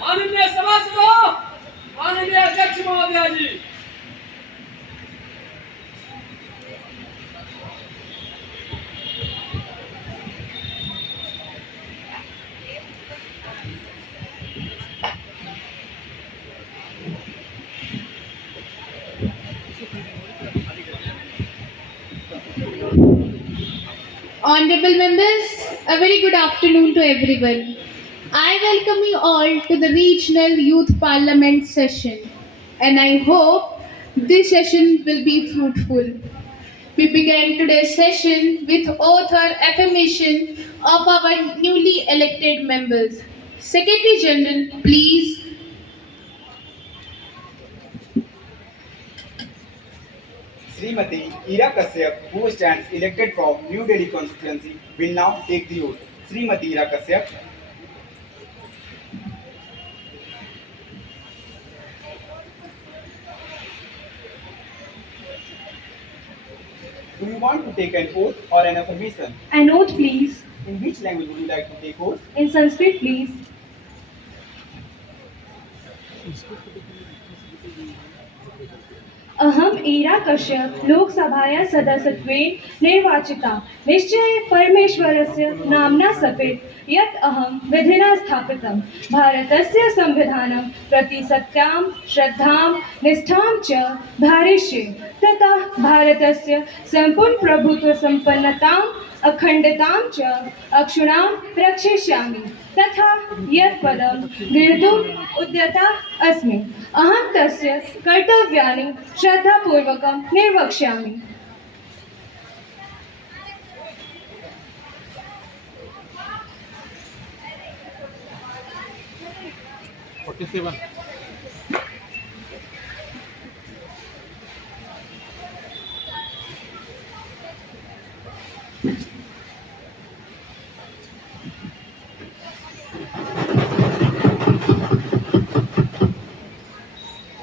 माननीय सभासदों, माननीय अध्यक्ष महोदय जी। Honorable members, a very good afternoon to everyone. I welcome you all to the Regional Youth Parliament session, and I hope this session will be fruitful. We begin today's session with oath or affirmation of our newly elected members. Secretary General, please. Srimati Ira Kashyap, who stands elected from New Delhi constituency, will now take the oath. Srimati Ira Kashyap, do you want to take an oath or an affirmation? An oath, please. In which language would you like to take oath? In Sanskrit, please. अहम ईरा कश्यप लोकसभाया सदस्यत्वेन निर्वाचिता निश्चय परमेश्वरस्य नाम्ना सपेत् यत् अहं विधिना स्थापितं भारतस्य संविधानं प्रति सत्यां श्रद्धां निष्ठां च धारयिष्ये तथा भारतस्य सम्पूर्णप्रभुत्वसम्पन्नताम् अखण्डतां च अक्षुणां रक्षयिष्यामि तथा यत् पदं गृहीतुम् उद्यता अस्मि अहं तस्य कर्तव्यानि श्रद्धापूर्वकं निर्वक्ष्यामि।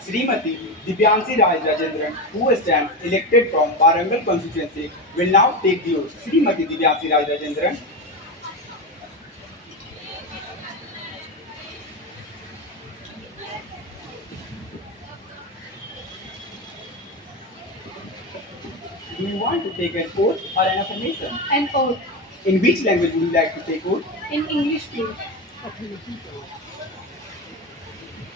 Srimati Divyansi Raj Rajendran, who stands elected from Warangal constituency, will now take the oath. Srimati Divyansi Raj Rajendran, do you want to take an oath or an affirmation? An oath. In which language would you like to take oath? In English, please.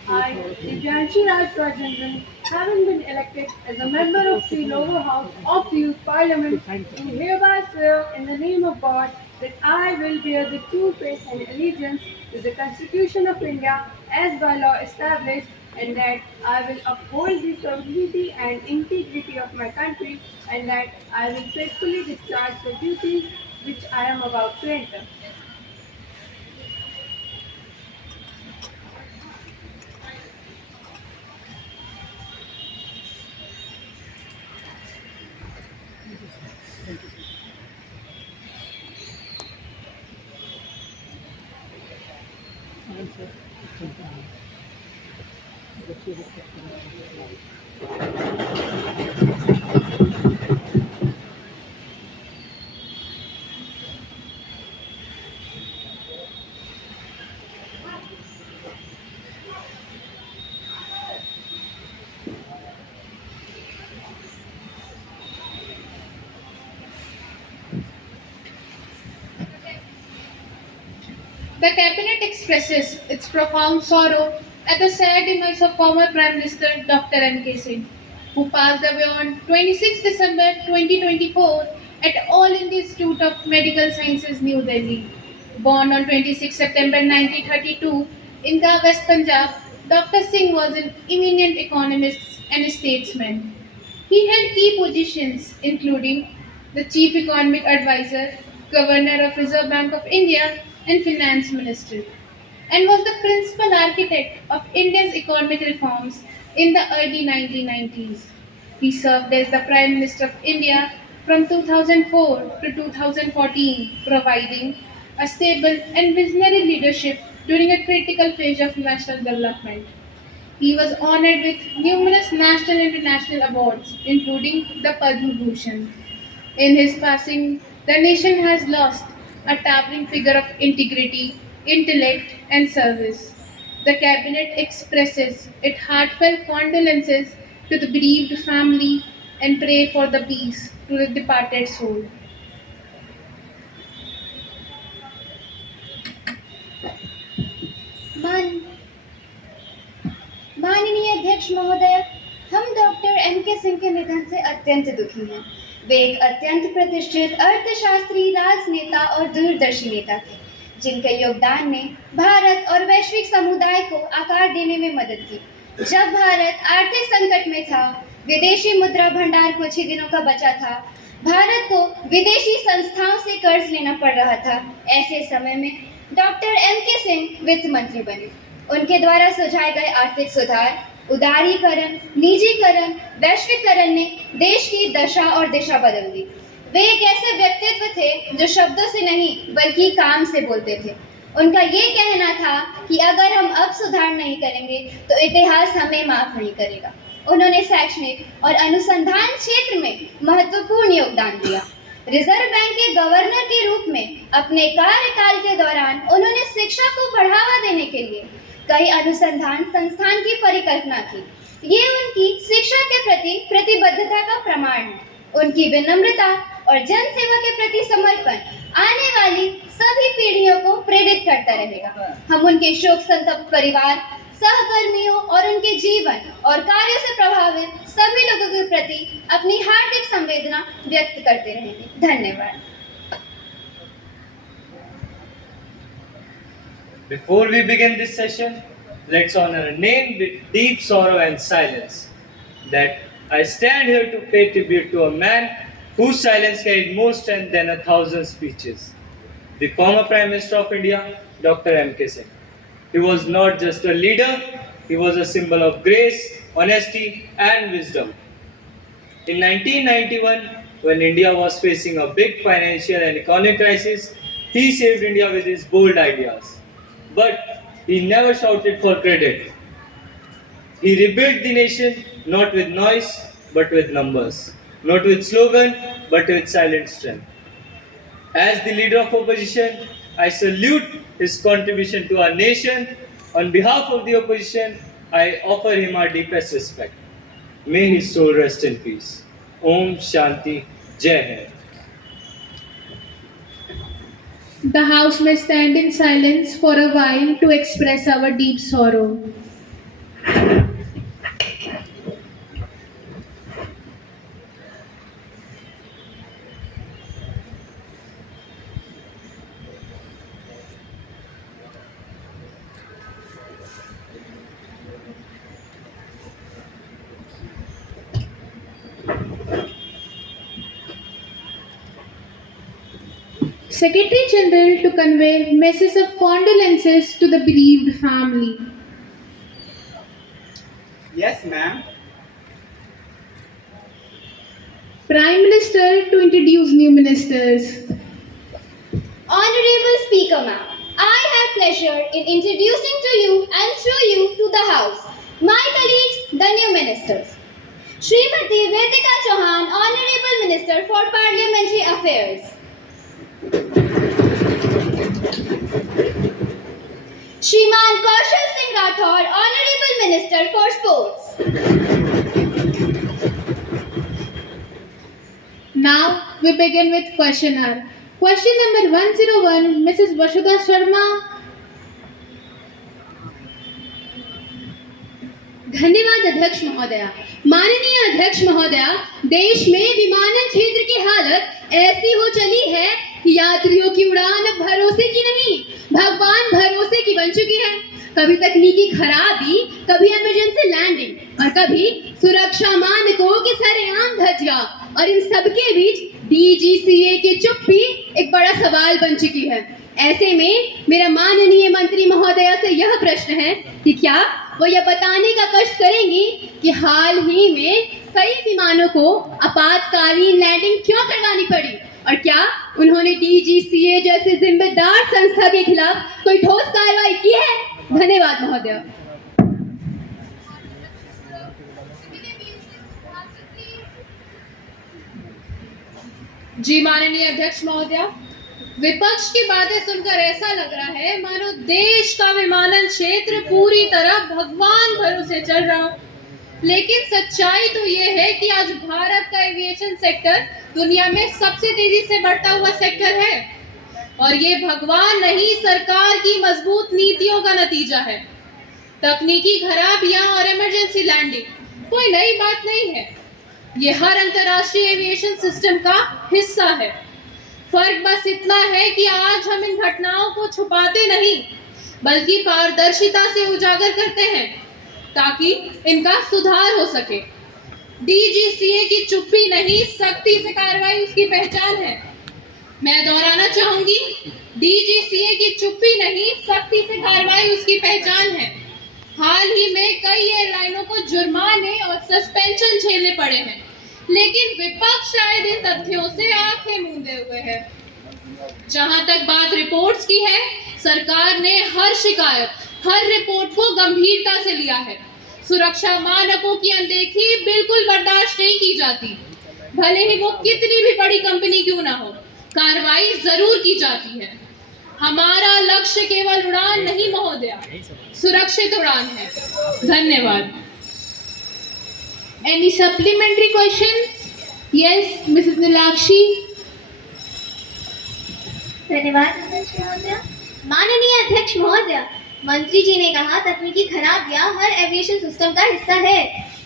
I, Divyanshi Raj Rajendran, having been elected as a member of the lower house of the Youth Parliament, do hereby swear in the name of God that I will bear the true faith and allegiance to the Constitution of India as by law established, and that I will uphold the sovereignty and integrity of my country, and that I will faithfully discharge the duties which I am about to enter. The Cabinet expresses its profound sorrow at the sad demise of former Prime Minister Dr. M.K. Singh, who passed away on 26 December 2024 at All India Institute of Medical Sciences, New Delhi. Born on 26 September 1932 in the West Punjab, Dr. Singh was an eminent economist and statesman. He held key positions including the Chief Economic Advisor, Governor of Reserve Bank of India, and Finance Minister, and was the principal architect of India's economic reforms in the early 1990s. He served as the Prime Minister of India from 2004 to 2014, providing a stable and visionary leadership during a critical phase of national development. He was honored with numerous national and international awards, including the Padma Bhushan. In his passing, the nation has lost a towering figure of integrity, intellect, and service. The Cabinet expresses its heartfelt condolences to the bereaved family and pray for the peace to the departed soul. मान माननीय अध्यक्ष महोदय, हम doctor M के सिंह के निधन से अत्यंत दुखी हैं। वे एक अत्यंत प्रतिष्ठित अर्थशास्त्री, राजनेता और दूरदर्शी नेता थे, जिनके योगदान ने भारत और वैश्विक समुदाय को आकार देने में मदद की। जब भारत आर्थिक संकट में था, विदेशी मुद्रा भंडार कुछ ही दिनों का बचा था, भारत को विदेशी संस्थाओं से कर्ज लेना पड़ रहा था। ऐसे समय में डॉक्टर एम के सिंह वित्त मंत्री बने। उनके द्वारा सुझाए गए आर्थिक सुधार, उदारीकरण, निजीकरण, वैश्वीकरण ने देश की दशा और दिशा बदल दी। वे एक ऐसे व्यक्तित्व थे जो शब्दों से नहीं बल्कि काम से बोलते थे। उनका ये कहना था कि अगर हम अब सुधार नहीं करेंगे तो इतिहास हमें माफ नहीं करेगा। उन्होंने शैक्षणिक और अनुसंधान क्षेत्र में महत्वपूर्ण योगदान दिया। रिजर्व बैंक के गवर्नर के रूप में अपने कार्यकाल के दौरान उन्होंने शिक्षा को बढ़ावा देने के लिए कई अनुसंधान संस्थान की परिकल्पना की। ये उनकी शिक्षा के प्रति प्रतिबद्धता का प्रमाण है। उनकी विनम्रता और जनसेवा के प्रति समर्पण आने वाली सभी पीढ़ियों को प्रेरित करता रहेगा। हम उनके शोक संतप्त परिवार, सहकर्मियों और उनके जीवन और कार्यों से प्रभावित सभी लोगों के प्रति अपनी हार्दिक संवेदना व्यक्त करते रहेंगे। धन्यवाद। Before we begin this session, let's honor a name with deep sorrow and silence. That I stand here to pay tribute to a man whose silence carried more strength than 1,000 speeches. The former Prime Minister of India, Dr. M.K. Singh. He was not just a leader, he was a symbol of grace, honesty, and wisdom. In 1991, when India was facing a big financial and economic crisis, he saved India with his bold ideas. But he never shouted for credit. He rebuilt the nation not with noise but with numbers, not with slogan but with silent strength. As the leader of opposition, I salute his contribution to our nation. On behalf of the opposition, I offer him our deepest respect. May his soul rest in peace. Om Shanti Jai Hind. The House may stand in silence for a while to express our deep sorrow. Secretary General to convey messages of condolences to the bereaved family. Yes, ma'am. Prime Minister to introduce new ministers. Honorable Speaker Ma'am, I have pleasure in introducing to you and through you to the House, my colleagues, the new ministers. Srimati Vedika Chauhan, Honorable Minister for Parliamentary Affairs. Shriman Kaushal Singh Rathod, Honorable Minister for Sports. Now we begin with question hour. Question number 101, Mrs. Vasudha Sharma. धन्यवाद अध्यक्ष महोदया। माननीय अध्यक्ष महोदया, देश में विमानन क्षेत्र की हालत ऐसी हो चली है कि यात्रियों की उड़ान अब भरोसे की नहीं, भगवान भरोसे की बन चुकी है। कभी तकनीकी खराबी, कभी इमरजेंसी लैंडिंग और कभी सुरक्षा मानकों की सरेआम धज्जियां, और इन सबके बीच DGCA की चुप्पी एक बड़ा सवाल बन चुकी है। ऐसे में मेरा माननीय मंत्री महोदया से यह प्रश्न है कि क्या वो यह बताने का कष्ट करेंगी कि हाल ही में कई विमानों को आपातकालीन लैंडिंग क्यों करवानी पड़ी, और क्या उन्होंने DGCA जैसे जिम्मेदार संस्था के खिलाफ कोई ठोस कार्रवाई की है। धन्यवाद महोदया। जी माननीय अध्यक्ष महोदया, विपक्ष की बातें सुनकर ऐसा लग रहा है मानो देश का विमानन क्षेत्र पूरी तरह भगवान भरोसे चल रहा हो। लेकिन सच्चाई तो ये है कि आज भारत का एविएशन सेक्टर दुनिया में सबसे तेजी से बढ़ता हुआ सेक्टर है और ये भगवान नहीं, सरकार की मजबूत नीतियों का नतीजा है। तकनीकी खराबियां और इमरजेंसी लैंडिंग कोई नई बात नहीं है, ये हर अंतर्राष्ट्रीय एविएशन सिस्टम का हिस्सा है। फर्क बस इतना है कि आज हम इन घटनाओं को छुपाते नहीं बल्कि पारदर्शिता से उजागर करते हैं ताकि इनका सुधार हो सके। डीजीसीए की चुप्पी नहीं, सख्ती से कार्रवाई उसकी पहचान है। मैं दोहराना चाहूंगी, डीजीसीए की चुप्पी नहीं, सख्ती से कार्रवाई उसकी पहचान है। हाल ही में कई एयरलाइनों को जुर्माने और सस्पेंशन झेलने पड़े हैं, लेकिन विपक्ष शायद इन तथ्यों से आंखें मूंदे हुए है। जहां तक बात रिपोर्ट्स की है, सरकार ने हर शिकायत, हर रिपोर्ट को गंभीरता से लिया है। सुरक्षा मानकों की अनदेखी बिल्कुल बर्दाश्त नहीं की जाती, भले ही वो कितनी भी बड़ी कंपनी क्यों ना हो, कार्रवाई जरूर की जाती है। हमारा लक्ष्य केवल उड़ान नहीं महोदया, सुरक्षित उड़ान है। धन्यवाद। Any supplementary questions? Yes, Mrs. Nilakshi. धन्यवाद अध्यक्ष महोदय। माननीय अध्यक्ष महोदय, मंत्री जी ने कहा तकनीकी खराबियां हर एविएशन सिस्टम का हिस्सा है,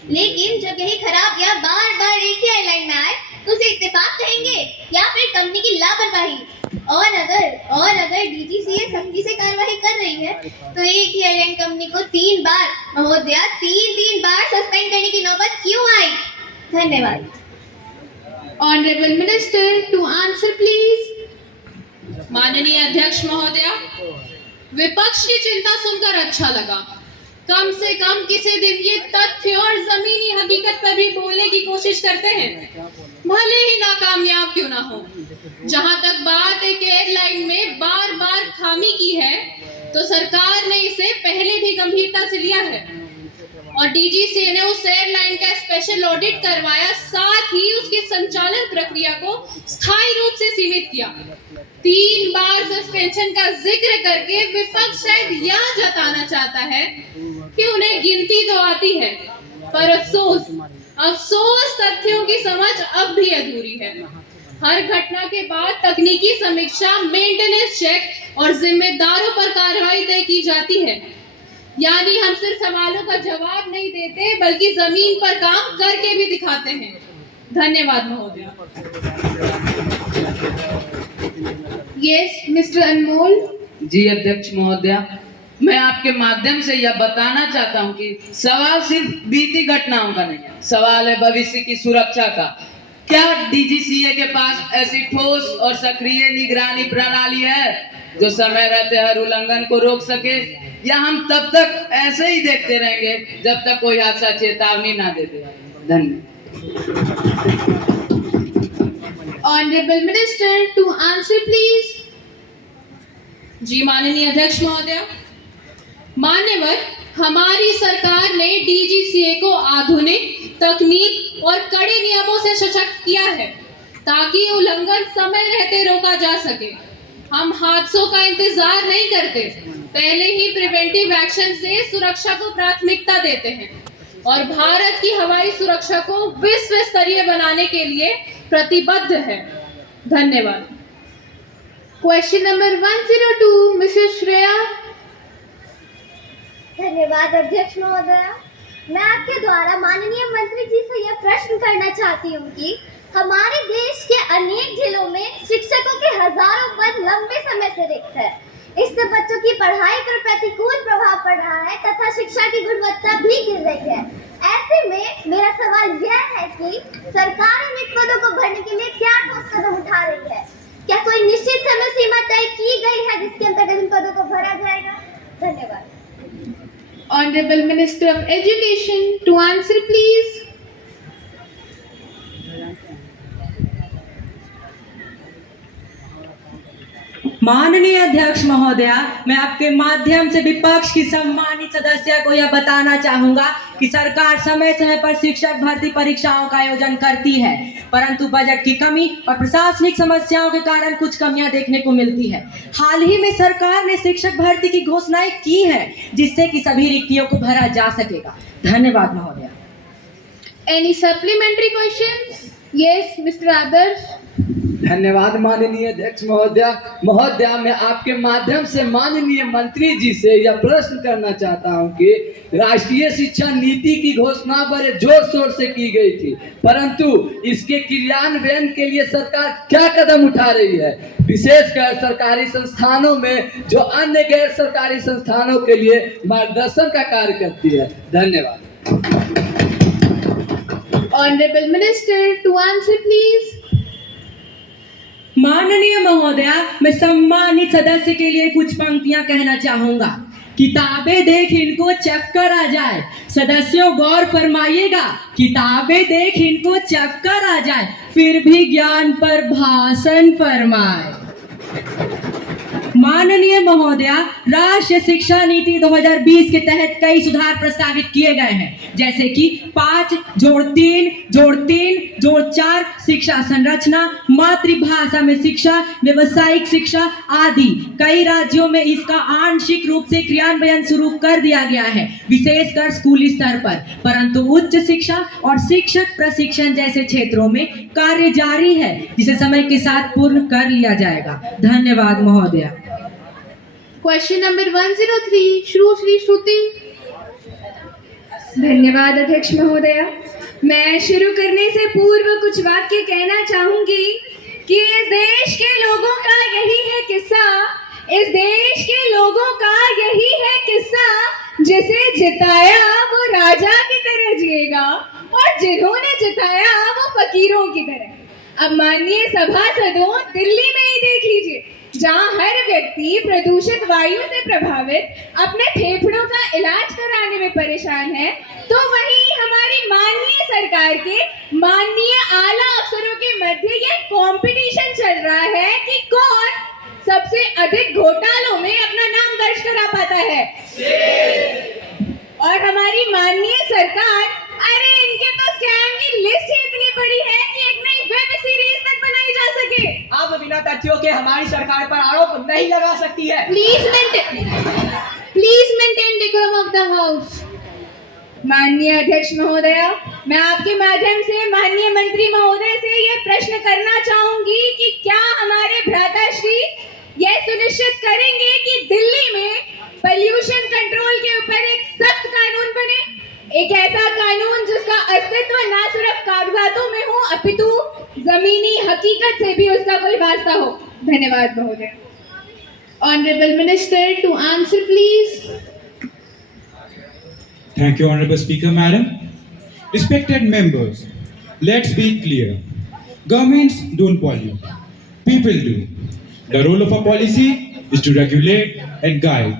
लेकिन जब यही खराबियां बार बार एक ही एयरलाइन में आए तो उसे इत्तेफाक कहेंगे या फिर कंपनी की लापरवाही? और अगर डीजीसीए सख्ती से कार्रवाई कर रही है तो एक ही एयरलाइन कंपनी को 3 बार महोदया 3 बार सस्पेंड करने की नौबत क्यों आई? धन्यवाद। Honorable Minister to answer please. माननीय अध्यक्ष महोदया, विपक्ष की चिंता सुनकर अच्छा लगा। कम से कम किसी दिन ये तथ्य और जमीनी हकीकत पर भी बोलने की कोशिश करते हैं, भले ही नाकामयाब क्यों ना हो। जहां तक बात एक एयरलाइन में बार बार खामी की है, तो सरकार ने इसे पहले भी गंभीरता से लिया है और डीजीसीए ने उस एयरलाइन का स्पेशल ऑडिट करवाया, साथ ही उसकी संचालन प्रक्रिया को स्थायी रूप से सीमित किया। 3 बार सस्पेंशन का जिक्र करके विपक्ष शायद यह जताना चाहता है कि उन्हें गिनती तो आती है, पर अफसोस तथ्यों की समझ अब भी अधूरी है। हर घटना के बाद तकनीकी समीक्षा, मेंटेनेंस चेक और जिम्मेदारों पर कार्रवाई तय की जाती है। यानी हम सिर्फ सवालों का जवाब नहीं देते बल्कि जमीन पर काम करके भी दिखाते हैं। धन्यवाद महोदया। Yes, Mr. Anmol. जी अध्यक्ष महोदया, मैं आपके माध्यम से यह बताना चाहता हूं कि सवाल सिर्फ बीती घटनाओं का नहीं है, सवाल है भविष्य की सुरक्षा का। क्या डीजीसीए के पास ऐसी ठोस और सक्रिय निगरानी प्रणाली है जो समय रहते हर उल्लंघन को रोक सके, या हम तब तक ऐसे ही देखते रहेंगे जब तक कोई हादसा चेतावनी ना दे दे? धन्यवाद। Honorable Minister to answer please. जी माननीय अध्यक्ष महोदया, मान्यवर, हमारी सरकार ने डीजीसीए को आधुनिक तकनीक और कड़े नियमों से सशक्त किया है ताकि उल्लंघन समय रहते रोका जा सके। हम हादसों का इंतजार नहीं करते, पहले ही प्रिवेंटिव एक्शन से सुरक्षा को प्राथमिकता देते हैं और भारत की हवाई सुरक्षा को विश्व स्तरीय बनाने के लिए प्रतिबद्ध है। धन्यवाद। Question number 102, Mrs. Shreya. धन्यवाद अध्यक्ष महोदया। मैं आपके द्वारा माननीय मंत्री जी से यह प्रश्न करना चाहती हूँ कि हमारे देश के अनेक जिलों में शिक्षकों के हजारों पद लंबे समय से रिक्त है। इससे बच्चों की पढ़ाई पर प्रतिकूल प्रभाव पड़ रहा है तथा शिक्षा की गुणवत्ता भी गिर रही है। ऐसे में मेरा सवाल यह है कि सरकार इन रिक्त पदों को भरने के लिए क्या ठोस कदम उठा रही है? क्या कोई निश्चित समय सीमा तय की गई है जिसके अंतर्गत इन पदों को भरा जाएगा? धन्यवाद। Honorable Minister of Education to answer please. माननीय अध्यक्ष महोदया, मैं आपके माध्यम से विपक्ष की सम्मानित सदस्य को यह बताना चाहूंगा कि सरकार समय समय पर शिक्षक भर्ती परीक्षाओं का आयोजन करती है, परंतु बजट की कमी और प्रशासनिक समस्याओं के कारण कुछ कमियां देखने को मिलती है। हाल ही में सरकार ने शिक्षक भर्ती की घोषणाएं की है, जिससे कि सभी रिक्तियों को भरा जा सकेगा। धन्यवाद महोदया। Any supplementary questions? Yes, Mr. Adarsh. धन्यवाद माननीय अध्यक्ष महोदया, मैं आपके माध्यम से माननीय मंत्री जी से यह प्रश्न करना चाहता हूं कि राष्ट्रीय शिक्षा नीति की घोषणा बड़े जोर शोर से की गई थी, परंतु इसके क्रियान्वयन के लिए सरकार क्या कदम उठा रही है, विशेषकर सरकारी संस्थानों में जो अन्य गैर सरकारी संस्थानों के लिए मार्गदर्शन का कार्य करती है। धन्यवाद। Honorable Minister, to answer please. माननीय महोदया, मैं सम्मानित सदस्य के लिए कुछ पंक्तियां कहना चाहूंगा। किताबें देख इनको चक्कर आ जाए, सदस्यों गौर फरमाइएगा, किताबें देख इनको चक्कर आ जाए, फिर भी ज्ञान पर भाषण फरमाए। माननीय महोदया, राष्ट्रीय शिक्षा नीति 2020 के तहत कई सुधार प्रस्तावित किए गए हैं, जैसे कि 5+3+3+4 शिक्षा संरचना, मातृभाषा में शिक्षा, व्यवसायिक शिक्षा आदि। कई राज्यों में इसका आंशिक रूप से क्रियान्वयन शुरू कर दिया गया है, विशेषकर स्कूली स्तर पर, परंतु उच्च शिक्षा और शिक्षक प्रशिक्षण जैसे क्षेत्रों में कार्य जारी है, जिसे समय के साथ पूर्ण कर लिया जाएगा। धन्यवाद महोदया। Question number 103, Shri Shruti. धन्यवाद अध्यक्ष महोदया। मैं शुरू करने से पूर्व कुछ वाक्य कहना चाहूंगी कि इस देश के लोगों का यही है किस्सा, इस देश के लोगों का यही है किस्सा, जिसे जिताया वो राजा की तरह जिएगा और जिन्होंने जिताया वो फकीरों की तरह। अब माननीय सभासदों, दिल्ली में ही देख लीजिए, जहाँ हर व्यक्ति प्रदूषित वायु से प्रभावित अपने फेफड़ों का इलाज कराने में परेशान है, तो वहीं हमारी माननीय सरकार के माननीय आला अफसरों के मध्य ये कंपटीशन चल रहा है कि कौन सबसे अधिक घोटालों में अपना नाम दर्ज करा पाता है। और हमारी माननीय सरकार, अरे इनके तो स्कैम की लिस्ट ही इतनी बड़ी है कि एक नई वेब सीरीज तक बनाई जा सके। अब बिना तथ्यों के हमारी सरकार पर आरोप नहीं लगा सकती है। Please maintain decorum of the house. माननीय अध्यक्ष महोदया, मैं आपके माध्यम से माननीय मंत्री महोदय से यह प्रश्न करना चाहूंगी कि क्या हमारे भ्राताश्री यह सुनिश्चित करेंगे कि दिल्ली में पोल्यूशन कंट्रोल के ऊपर एक सख्त कानून बने, एक ऐसा कानून जिसका अस्तित्व न सिर्फ कागजातों में हो अपितु जमीनी हकीकत से भी उसका कोई वास्ता हो। धन्यवाद महोदय। Honorable Minister, to answer please. Thank you, Honorable Speaker, Madam. Respected members, let's be clear. Governments don't pollute. People do. The role of a policy is to regulate and guide.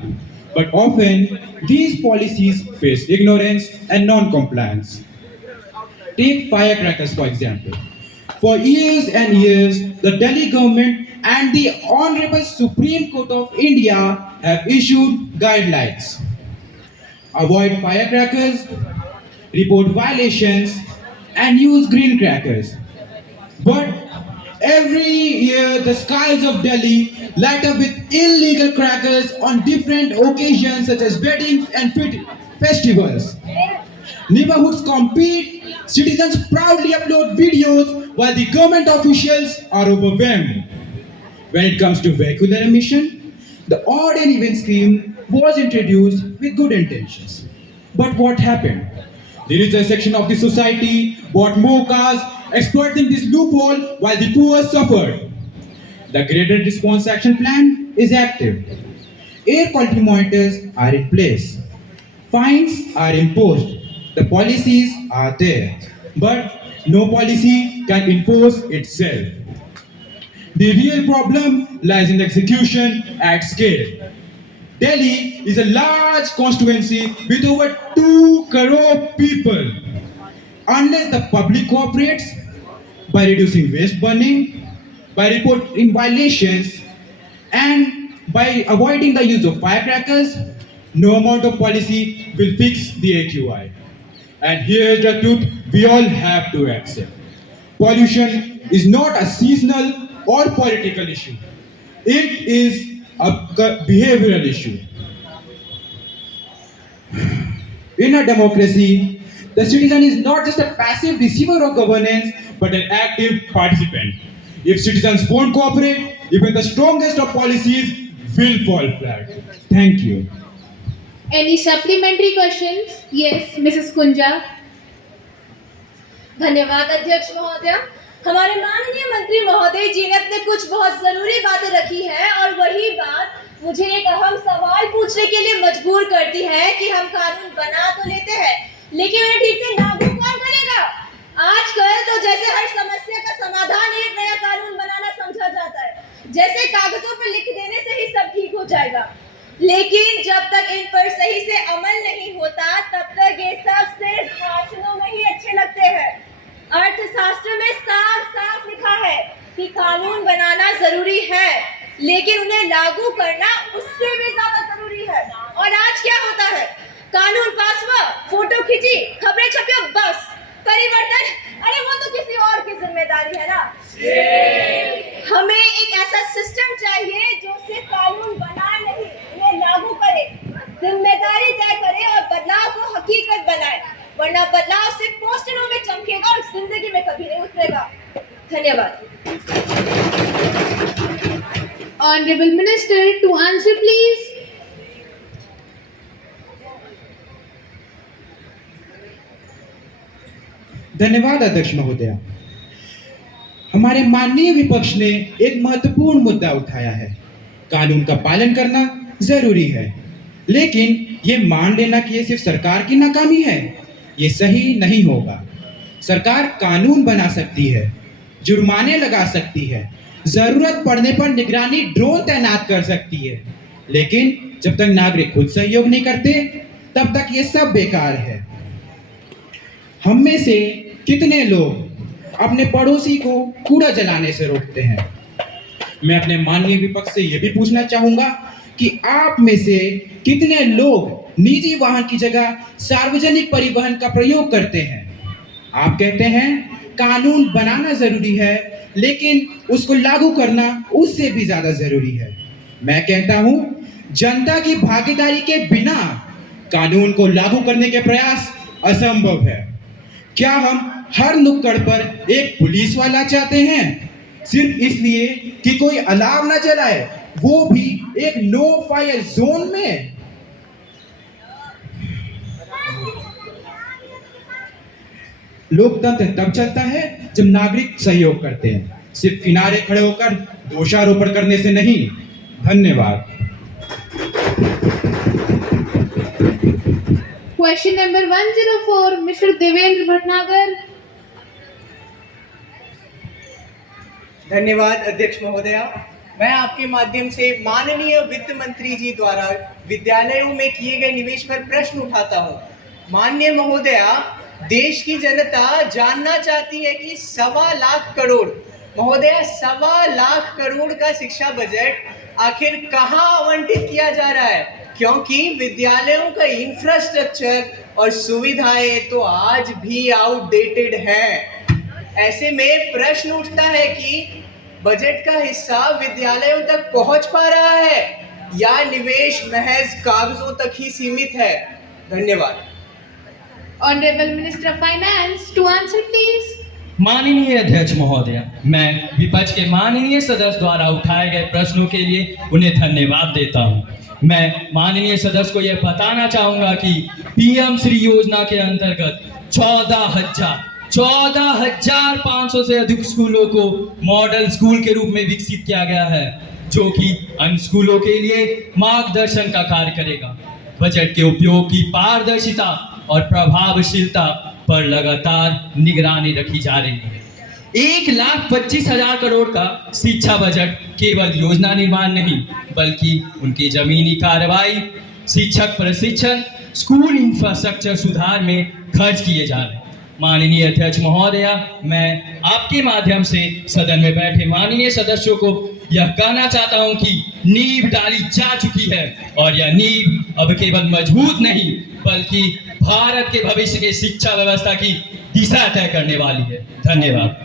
But often, these policies face ignorance and non-compliance. Take firecrackers, for example. For years and years, the Delhi government and the Honorable Supreme Court of India have issued guidelines. Avoid firecrackers, report violations, and use green crackers. But every year, the skies of Delhi light up with illegal crackers on different occasions such as weddings and festivals. Neighborhoods compete, citizens proudly upload videos while the government officials are overwhelmed. When it comes to vehicular emission, the odd and even scheme was introduced with good intentions. But what happened? There is a section of the society bought more cars, exploiting this loophole while the poor suffered. The Graded Response Action Plan is active. Air quality monitors are in place. Fines are imposed. The policies are there. But no policy can enforce itself. The real problem lies in execution at scale. Delhi is a large constituency with over 2 crore people. Unless the public cooperates by reducing waste burning, by reporting violations, And by avoiding the use of firecrackers, no amount of policy will fix the AQI. And here's the truth we all have to accept. Pollution is not a seasonal or political issue. It is a behavioral issue. In a democracy, the citizen is not just a passive receiver of governance, but an active participant. If citizens won't cooperate, even the strongest of policies will fall flat. Thank you. Any supplementary questions? Yes, Mrs. Kunja. धन्यवाद अध्यक्ष महोदय। हमारे माननीय मंत्री महोदय जी ने अपने कुछ बहुत जरूरी बातें रखी है और वही बात मुझे एक अहम सवाल पूछने के लिए मजबूर करती है कि हम कानून बना तो लेते हैं लेकिन उन्हें ठीक से लागू कौन करेगा। आजकल तो जैसे हर समस्या का समाधान एक नया कानून बनाना समझा जाता है, जैसे कागजों पर लिख देने से ही सब ठीक हो जाएगा। लेकिन जब तक इन पर सही से अमल नहीं होता तब तक ये सब सिर्फ भाषणों में ही अच्छे लगते हैं। अर्थशास्त्र में साफ साफ लिखा है कि कानून बनाना जरूरी है लेकिन उन्हें लागू करना उससे भी ज्यादा जरूरी है। और आज क्या होता है, कानून पास हुआ, फोटो खींची, खबरें छपी, बस परिवर्तन, अरे वो तो किसी और की जिम्मेदारी है ना। हमें एक ऐसा सिस्टम चाहिए जो सिर्फ कानून बनाए नहीं, उन्हें लागू करे, जिम्मेदारी तय करे और बदलाव को हकीकत बनाए, वरना बदलाव सिर्फ पोस्टरों में चमकेगा और जिंदगी में कभी नहीं उतरेगा। धन्यवाद। Honorable Minister, to answer please. धन्यवाद अध्यक्ष महोदया। हमारे माननीय विपक्ष ने एक महत्वपूर्ण मुद्दा उठाया है। कानून का पालन करना जरूरी है, लेकिन ये मान लेना कि ये सिर्फ सरकार की नाकामी है, ये सही नहीं होगा। सरकार कानून बना सकती है, जुर्माने लगा सकती है, जरूरत पड़ने पर निगरानी ड्रोन तैनात कर सकती है, लेकिन जब तक नागरिक खुद सहयोग नहीं करते तब तक ये सब बेकार है। हम में से कितने लोग अपने पड़ोसी को कूड़ा जलाने से रोकते हैं? मैं अपने माननीय विपक्ष से यह भी पूछना चाहूंगा कि आप में से कितने लोग निजी वाहन की जगह सार्वजनिक परिवहन का प्रयोग करते हैं? आप कहते हैं कानून बनाना जरूरी है, लेकिन उसको लागू करना उससे भी ज्यादा जरूरी है। मैं कहता हूं जनता की भागीदारी के बिना कानून को लागू करने के प्रयास असंभव है। क्या हम हर नुक्कड़ पर एक पुलिस वाला चाहते हैं सिर्फ इसलिए कि कोई अलार्म ना चलाए, वो भी एक नो फायर जोन में? लोकतंत्र तब चलता है जब नागरिक सहयोग करते हैं, सिर्फ किनारे खड़े होकर दोषारोपण करने से नहीं। धन्यवाद। Question number 104, Mr. Devendra Bhatnagar. धन्यवाद अध्यक्ष महोदया। मैं आपके माध्यम से माननीय वित्त मंत्री जी द्वारा विद्यालयों में किए गए निवेश पर प्रश्न उठाता हूँ। माननीय महोदया, देश की जनता जानना चाहती है कि 1.25 लाख करोड़, महोदया 1.25 लाख करोड़ का शिक्षा बजट आखिर कहाँ आवंटित किया जा रहा है? क्योंकि विद्यालयों का इंफ्रास्ट्रक्चर और सुविधाएं तो आज भी आउटडेटेड हैं। ऐसे में प्रश्न उठता है कि बजट का हिस्सा विद्यालयों तक पहुंच पा रहा है या निवेश महज कागजों तक ही सीमित है? धन्यवाद। Honorable Minister of Finance, to answer please. माननीय अध्यक्ष महोदय, मैं विपक्ष के माननीय सदस्य द्वारा उठाए गए प्रश्नों के लिए उन्हें धन्यवाद देता हूं। मैं माननीय सदस्य को यह बताना चाहूंगा कि पीएम श्री योजना के अंतर्गत 14,500 से अधिक स्कूलों को मॉडल स्कूल के रूप में विकसित किया गया है, जो कि अन्य स्कूलों के लिए मार्गदर्शन का कार्य करेगा। बजट के उपयोग की पारदर्शिता और प्रभावशीलता पर लगातार निगरानी रखी जा रही है। 1,25,000 करोड़ का शिक्षा बजट केवल योजना निर्माण नहीं, बल्कि उनकी जमीनी कार्रवाई, शिक्षक प्रशिक्षण, स्कूल इंफ्रास्ट्रक्चर सुधार में खर्च किए जा रहे हैं। माननीय अध्यक्ष महोदया, मैं आपके माध्यम से सदन में बैठे माननीय सदस्यों को यह कहना चाहता हूं कि नींव डाली जा चुकी है और यह नींव अब केवल मजबूत नहीं बल्कि भारत के भविष्य के शिक्षा व्यवस्था की दिशा तय करने वाली है। धन्यवाद।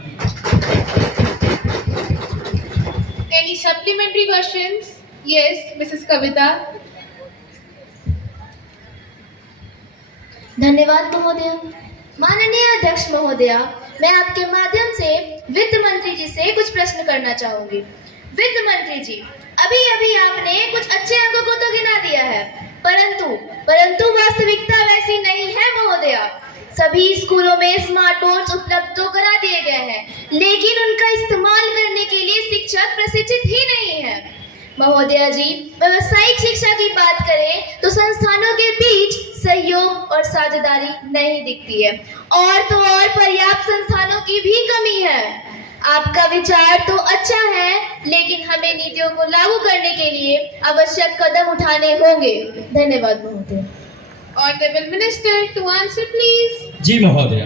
Any supplementary questions? Yes, Mrs. Kavita. धन्यवाद महोदय। माननीय अध्यक्ष महोदय, मैं आपके माध्यम से वित्त मंत्री जी से कुछ प्रश्न करना चाहूंगी। वित्त मंत्री जी, अभी अभी आपने कुछ अच्छे अंकों को तो गिना दिया है, परंतु वास्तविकता वैसी नहीं है महोदय। सभी स्कूलों में स्मार्ट बोर्ड्स उपलब्ध तो करा दिए गए हैं, लेकिन उनका इस्तेमाल करने के लिए शिक्षक प्रशिक्षित ही नहीं है। महोदय जी, व्यावसायिक शिक्षा की बात करें तो संस्थानों के बीच सहयोग और साझेदारी नहीं दिखती है, और तो और पर्याप्त संस्थानों की भी कमी है। आपका विचार तो अच्छा है, लेकिन हमें नीतियों को लागू करने के लिए आवश्यक कदम उठाने होंगे। धन्यवाद महोदय। Honorable Minister, to answer please. जी महोदय,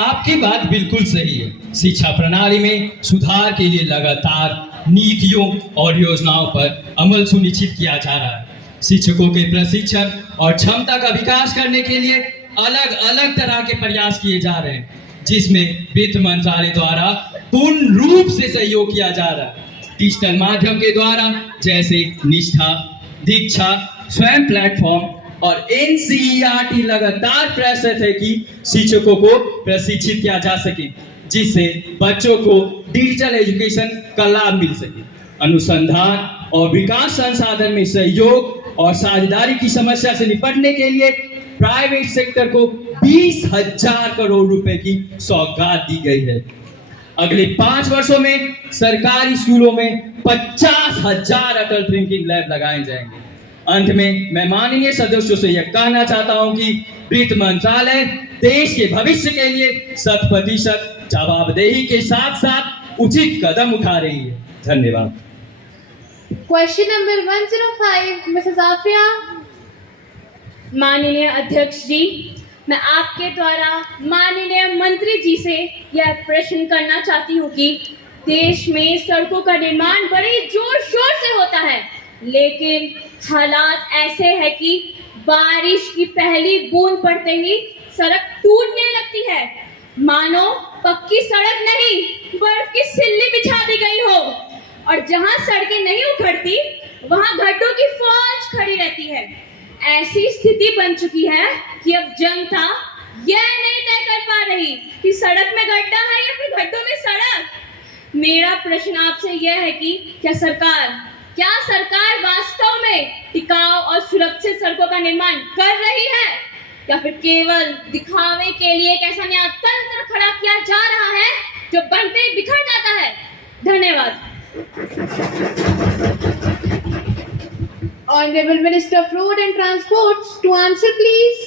आपकी बात बिल्कुल सही है। शिक्षा प्रणाली में सुधार के लिए लगातार नीतियों और योजनाओं पर अमल सुनिश्चित किया जा रहा है। शिक्षकों के प्रशिक्षण और क्षमता का विकास करने के लिए अलग अलग तरह के प्रयास किए जा रहे हैं, जिसमें वित्त मंत्रालय द्वारा पूर्ण रूप से सहयोग किया जा रहा है। डिजिटल माध्यम के द्वारा जैसे निष्ठा, दीक्षा, स्वयं प्लेटफॉर्म और NCERT लगातार प्रयासरत है कि शिक्षकों को प्रशिक्षित किया जा सके, जिससे बच्चों को डिजिटल एजुकेशन का लाभ मिल सके। अनुसंधान और विकास संसाधन में सहयोग और साझेदारी की समस्या से निपटने के लिए प्राइवेट सेक्टर को 20,000 करोड़ रुपए की सौगात दी गई है। अगले 5 वर्षों में सरकारी स्कूलों में 50,000 अटल थिंकिंग लैब लगाए जाएंगे। अंत में मैं माननीय सदस्यों से यह कहना चाहता हूं कि वित्त मंत्रालय देश के भविष्य के लिए 100% जवाबदेही के साथ साथ उचित कदम उठा रही है। धन्यवाद। Question number 105, Mrs. Afia. माननीय अध्यक्ष जी, मैं आपके द्वारा माननीय मंत्री जी से यह प्रश्न करना चाहती हूँ कि देश में सड़कों का निर्माण बड़े जोर शोर से होता है, लेकिन हालात ऐसे है कि बारिश की पहली बूंद पड़ते ही सड़क टूटने लगती है, मानो पक्की सड़क नहीं बर्फ की सिल्ली बिछा दी गई हो। और जहां सड़कें नहीं उखड़ती वहां गड्ढों की फौज खड़ी रहती है। ऐसी स्थिति बन चुकी है कि अब जनता यह नहीं तय कर पा रही कि सड़क में गड्ढा है या फिर गड्ढों में सड़क। मेरा प्रश्न आपसे यह है कि क्या सरकार वास्तव में टिकाऊ और सुरक्षित सड़कों का निर्माण कर रही है, या फिर केवल दिखावे के लिए एक ऐसा नया तंत्र खड़ा किया जा रहा है जो बनते ही बिखर जाता है। धन्यवाद। Honorable Minister of Road and Transport, to answer please.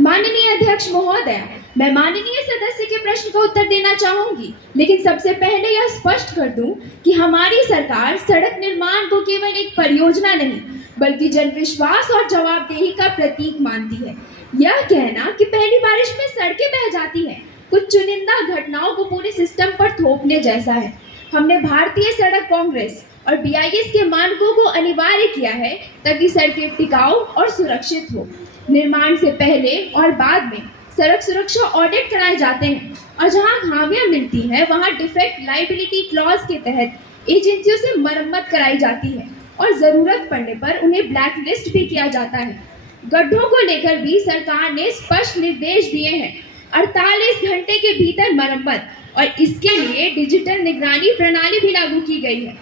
माननीय अध्यक्ष महोदय, मैं माननीय सदस्य के प्रश्न का उत्तर देना चाहूंगी, लेकिन सबसे पहले यह स्पष्ट कर दूं कि हमारी सरकार सड़क निर्माण को केवल एक परियोजना नहीं बल्कि जनविश्वास और जवाबदेही का प्रतीक मानती है। यह कहना कि पहली बारिश में सड़कें बह जाती हैं कुछ चुनिंदा घटनाओं को पूरे सिस्टम पर थोपने जैसा है। हमने भारतीय सड़क कांग्रेस और BIS के मानकों को अनिवार्य किया है ताकि सड़कें टिकाऊ और सुरक्षित हो। निर्माण से पहले और बाद में सड़क सुरक्षा ऑडिट कराए जाते हैं और जहां खामियां मिलती हैं वहां डिफेक्ट लाइबिलिटी क्लॉज के तहत एजेंसियों से मरम्मत कराई जाती है और ज़रूरत पड़ने पर उन्हें ब्लैक लिस्ट भी किया जाता है। गड्ढों को लेकर भी सरकार ने स्पष्ट निर्देश दिए हैं, 48 घंटे के भीतर मरम्मत, और इसके लिए डिजिटल निगरानी प्रणाली भी लागू की गई है।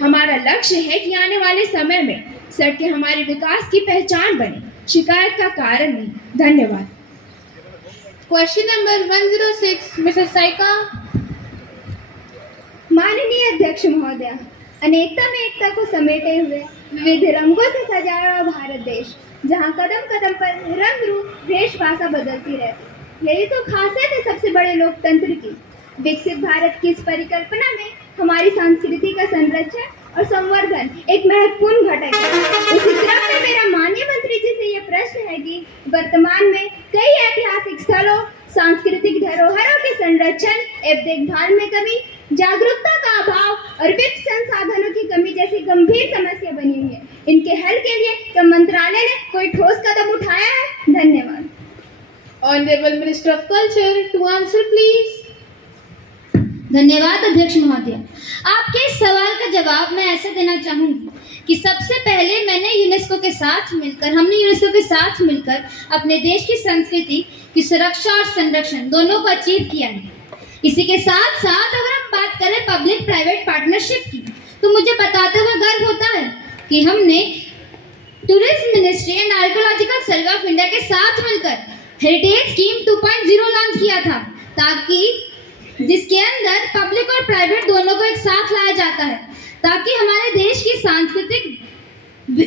हमारा लक्ष्य है कि आने वाले समय में सड़कें हमारे विकास की पहचान बने, शिकायत का कारण नहीं। धन्यवाद। Question number 106, Mrs. Saika. माननीय अध्यक्ष महोदय, अनेकता में एकता को समेटे हुए विविध रंगों से सजाया हुआ भारत देश, जहां कदम कदम पर रंग रूप वेशभूषा बदलती रहती, यही तो खासियत है सबसे बड़े लोकतंत्र की। विकसित भारत की इस परिकल्पना में हमारी संस्कृति का संरक्षण और संवर्धन एक महत्वपूर्ण घटक है। उसी क्रम में मेरा माननीय मंत्री जी से यह प्रश्न है कि वर्तमान में कई ऐतिहासिक स्थलों सांस्कृतिक धरोहरों के संरक्षण एवं देखभाल में कमी, जागरूकता का अभाव और वित्त संसाधनों की कमी जैसी गंभीर समस्या बनी हुई है। इनके हल के लिए क्या मंत्रालय ने कोई ठोस कदम उठाया है? धन्यवाद। Honorable Minister of Culture to answer please. धन्यवाद अध्यक्ष महोदय। आपके इस सवाल का जवाब मैं ऐसे देना चाहूँगी कि सबसे पहले हमने यूनेस्को के साथ मिलकर अपने देश की संस्कृति की सुरक्षा और संरक्षण दोनों को अचीव किया है। इसी के साथ साथ अगर हम बात करें पब्लिक प्राइवेट पार्टनरशिप की, तो मुझे बताते हुए गर्व होता है कि हमने tourism ministry and archaeological survey of India के साथ मिलकर हेरिटेज स्कीम 2.0 लॉन्च किया था, ताकि जिसके अंदर पब्लिक और प्राइवेट दोनों को एक साथ लाया जाता है, ताकि हमारे देश की सांस्कृतिक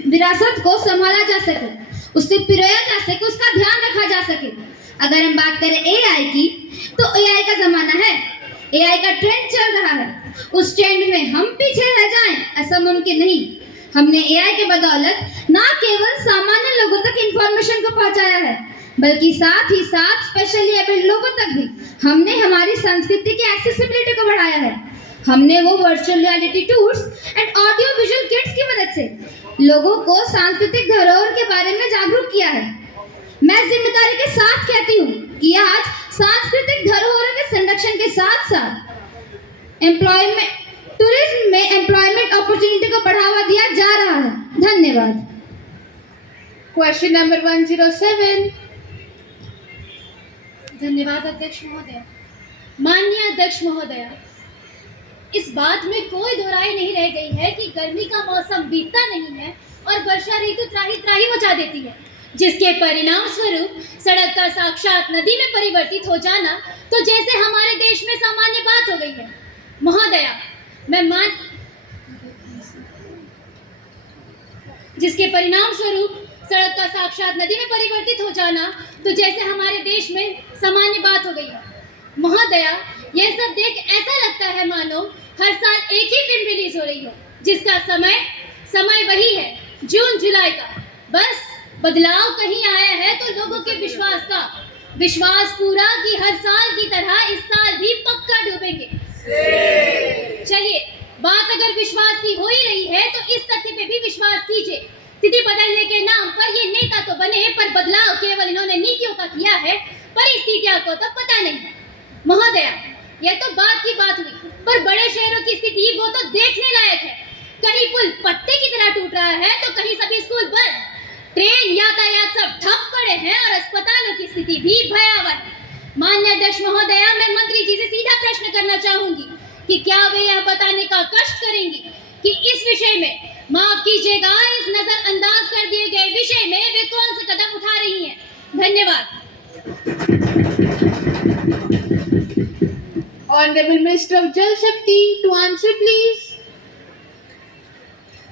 विरासत को संभाला जा सके, उससे पिरोया जा सके, उसका ध्यान रखा जा सके। अगर हम बात करें एआई की, तो एआई का जमाना है, एआई का ट्रेंड चल रहा है। उस ट्रेंड में हम पीछे रह जाएं ऐसा मुमकिन नहीं। हमने एआई के बदौलत ना केवल सामान्य लोगों तक इंफॉर्मेशन को पहुंचाया है, बल्कि साथ ही साथ स्पेशली एबल्ड लोगों तक भी हमने हमारी संस्कृति की एक्सेसिबिलिटी को बढ़ाया है। हमने वो virtual reality tours and audio visual kits की मदद से लोगों को सांस्कृतिक धरोहर के बारे में जागरूक किया है। मैं जिम्मेदारी के साथ कहती हूँ कि आज सांस्कृतिक धरोहरों के संरक्षण के साथ साथ टूरिज्म में एम्प्लॉयमेंट अपॉर्चुनिटी को बढ़ावा दिया जा रहा है। धन्यवाद। Question number 107. धन्यवाद अध्यक्ष महोदय। माननीय अध्यक्ष महोदय, इस बात में कोई दोहराई नहीं रह गई है कि गर्मी का मौसम बीतता नहीं है और वर्षा ऋतु त्राही त्राही मचा देती है, जिसके परिणाम स्वरूप सड़क का साक्षात नदी में परिवर्तित हो जाना तो जैसे हमारे देश में सामान्य बात हो गई है। महोदया, जिसके परिणाम स्वरूप सड़क का साक्षात नदी में परिवर्तित हो जाना तो जैसे हमारे देश में सामान्य बात हो गई है। महोदया, यह सब देख ऐसा लगता है मानो हर साल एक ही फिल्म रिलीज हो रही हो, जिसका समय वही है, जून जुलाई का। बस बदलाव कहीं आया है तो लोगों के विश्वास पूरा कि हर साल की तरह इस साल भी पक्का डूबेंगे। चलिए, बात अगर विश्वास की हो ही रही है तो इस तथ्य पे भी विश्वास कीजिए, स्थिति बदलने के नाम पर ये नेता तो बने, पर बदलाव केवल इन्होंने नीतियों का किया है, परिस्थितियों को तो पता नहीं। महोदया, यह तो बात की बात हुई, पर बड़े शहरों की स्थिति वो तो देखने लायक है। कहीं पुल पत्ते की तरह टूट रहा है तो कहीं सभी स्कूल बंद, ट्रेन यातायात सब ठप पड़े हैं और अस्पतालों की स्थिति भी भयावह है। माननीय अध्यक्ष महोदया, मैं मंत्री जी से सीधा प्रश्न करना चाहूंगी कि क्या वे यह बताने का कष्ट करेंगी कि इस विषय में, माफ कीजिएगा, इस नजरअंदाज कर दिए गए विषय में वे कौन से कदम उठा रही हैं। धन्यवाद। Honorable Minister of Jal Shakti to answer please.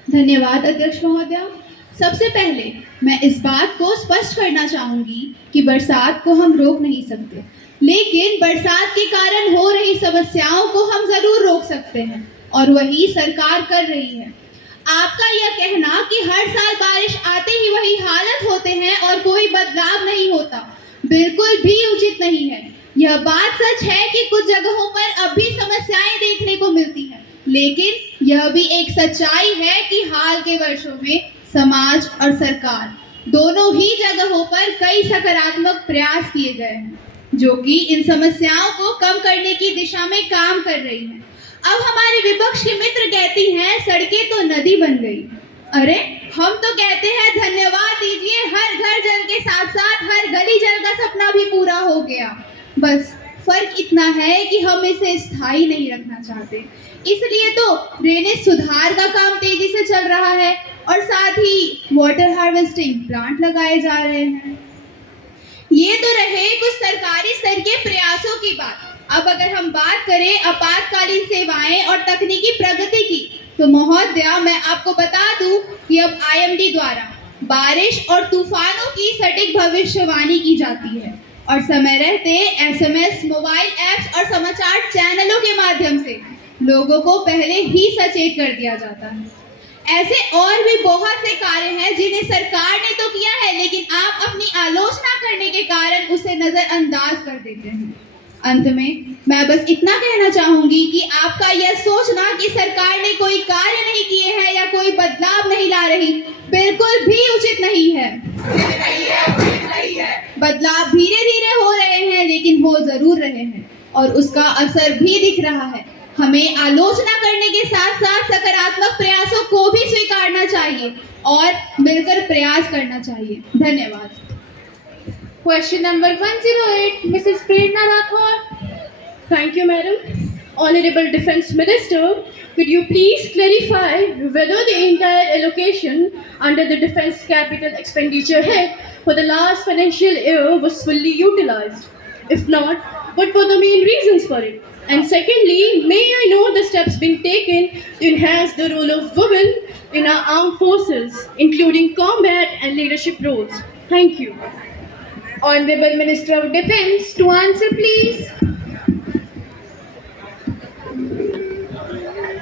धन्यवाद अध्यक्ष महोदया। सबसे पहले मैं इस बात को स्पष्ट करना चाहूंगी कि बरसात को हम रोक नहीं सकते, लेकिन बरसात के कारण हो रही समस्याओं को हम जरूर रोक सकते हैं, और वही सरकार कर रही है। आपका यह कहना कि हर साल बारिश आते ही वही हालत होते हैं और कोई बदलाव नहीं होता, बिल्कुल भी उचित नहीं है। यह बात सच है कि कुछ जगहों पर अब भी समस्याएं देखने को मिलती हैं, लेकिन यह भी एक सच्चाई है कि हाल के वर्षों में समाज और सरकार दोनों ही जगहों पर कई सकारात्मक प्रयास किए गए हैं, जो कि इन समस्याओं को कम करने की दिशा में काम कर रही हैं। अब हमारे विपक्ष के मित्र कहती हैं सड़कें तो नदी बन गई। अरे, हम तो कहते हैं धन्यवाद दीजिए, हर घर जल के साथ साथ हर गली जल का सपना भी पूरा हो गया। बस फर्क इतना है कि हम इसे स्थायी नहीं रखना चाहते, इसलिए तो ड्रेनेज सुधार का काम तेजी से चल रहा है और साथ ही वाटर हार्वेस्टिंग प्लांट लगाए जा रहे हैं। ये तो रहे कुछ सरकारी स्तर के प्रयासों की बात। अब अगर हम बात करें आपातकालीन सेवाएं और तकनीकी प्रगति की, तो महोदया मैं आपको बता दूं कि अब IMD द्वारा बारिश और तूफानों की सटीक भविष्यवाणी की जाती है और समय रहते SMS, मोबाइल ऐप्स और समाचार चैनलों के माध्यम से लोगों को पहले ही सचेत कर दिया जाता है। ऐसे और भी बहुत से कार्य हैं जिन्हें सरकार ने तो किया है, लेकिन आप अपनी आलोचना करने के कारण उसे नजरअंदाज कर देते हैं। अंत में मैं बस इतना कहना चाहूंगी कि आपका यह सोचना कि सरकार ने कोई कार्य नहीं किए हैं या कोई बदलाव नहीं ला रही, बिल्कुल भी उचित नहीं है। बदलाव धीरे धीरे हो रहे हैं, लेकिन हो जरूर रहे हैं और उसका असर भी दिख रहा है। हमें आलोचना करने के साथ साथ सकारात्मक प्रयासों को भी स्वीकारना चाहिए और मिलकर प्रयास करना चाहिए। धन्यवाद। Question number 108, Mrs. Prerna Rathod. Thank you, Madam. Honorable Defence Minister, could you please clarify whether the entire allocation under the Defence Capital Expenditure Head for the last financial year was fully utilized? If not, what were the main reasons for it? And secondly, may I know the steps being taken to enhance the role of women in our armed forces, including combat and leadership roles? Thank you. Honorable Minister of Defence to answer, please.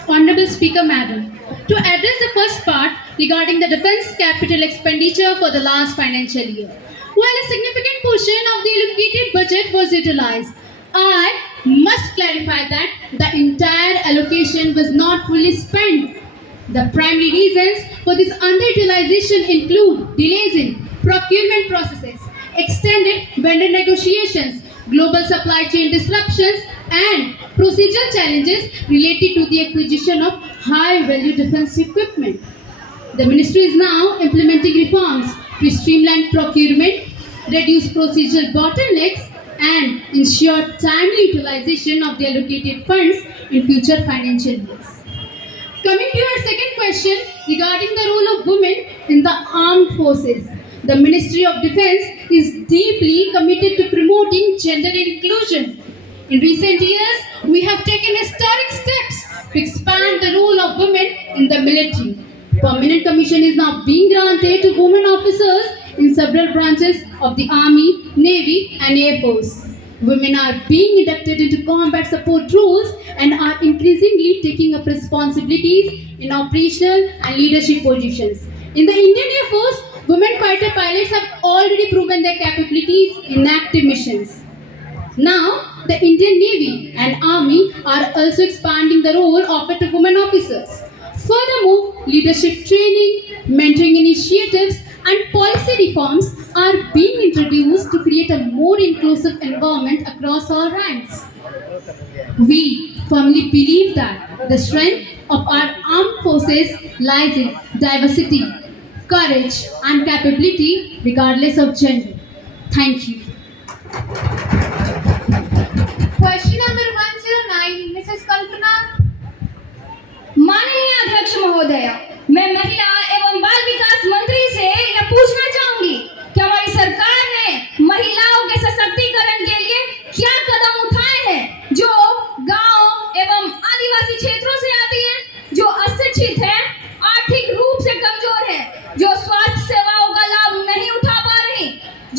Honorable Speaker, Madam, to address the first part regarding the defence capital expenditure for the last financial year, while a significant portion of the allocated budget was utilized, I must clarify that the entire allocation was not fully spent. The primary reasons for this underutilization include delays in procurement processes, extended vendor negotiations, global supply chain disruptions, and procedural challenges related to the acquisition of high-value defense equipment. The Ministry is now implementing reforms to streamline procurement, reduce procedural bottlenecks, and ensure timely utilization of the allocated funds in future financial years. Coming to your second question regarding the role of women in the armed forces, the Ministry of Defence is deeply committed to promoting gender inclusion. In recent years, we have taken historic steps to expand the role of women in the military. Permanent commission is now being granted to women officers in several branches of the Army, Navy, and Air Force. Women are being inducted into combat support roles and are increasingly taking up responsibilities in operational and leadership positions. In the Indian Air Force, women fighter pilots have already proven their capabilities in active missions. Now, the Indian Navy and Army are also expanding the role offered to women officers. Furthermore, leadership training, mentoring initiatives, and policy reforms are being introduced to create a more inclusive environment across all ranks. We firmly believe that the strength of our armed forces lies in diversity, courage, and capability regardless of gender. Thank you. Question number 109, Mrs. Kalpana. माननीय अध्यक्ष महोदया, मैं महिला एवं बाल विकास मंत्री से यह पूछना चाहूंगी कि हमारी सरकार ने महिलाओं के सशक्तिकरण के लिए क्या कदम उठाए हैं जो गांव एवं आदिवासी क्षेत्रों से आती हैं, जो अशिक्षित हैं, आर्थिक रूप से कमजोर हैं, जो स्वास्थ्य सेवाओं का लाभ नहीं उठा पा रही,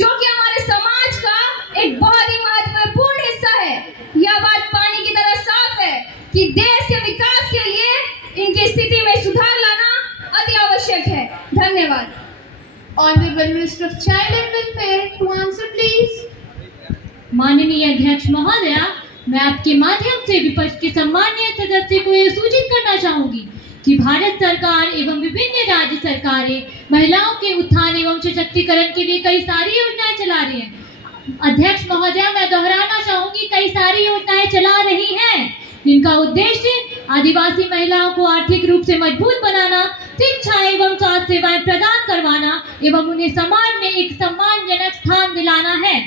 जो कि हमारे समाज का एक बहुत ही महत्वपूर्ण हिस्सा है। यह बात पानी की तरह साफ है कि देश के विकास के लिए इनकी स्थिति में सुधार लाना अति आवश्यक है। धन्यवाद। Honorable Minister of Child and Welfare to answer, please. माननीय अध्यक्ष महोदया, मैं आपके माध्यम से विपक्ष के सम्मानीय सदस्य को यह सूचित करना चाहूंगी कि भारत सरकार एवं विभिन्न राज्य सरकारें महिलाओं के उत्थान एवं सशक्तिकरण के लिए कई सारी योजनाएं चला रही हैं। अध्यक्ष महोदया, मैं दोहराना चाहूंगी, कई सारी योजनाएं चला रही हैं जिनका उद्देश्य आदिवासी महिलाओं को आर्थिक रूप से मजबूत बनाना, शिक्षा एवं स्वास्थ्य सेवाएं प्रदान करवाना एवं उन्हें समाज में एक सम्मानजनक स्थान दिलाना है।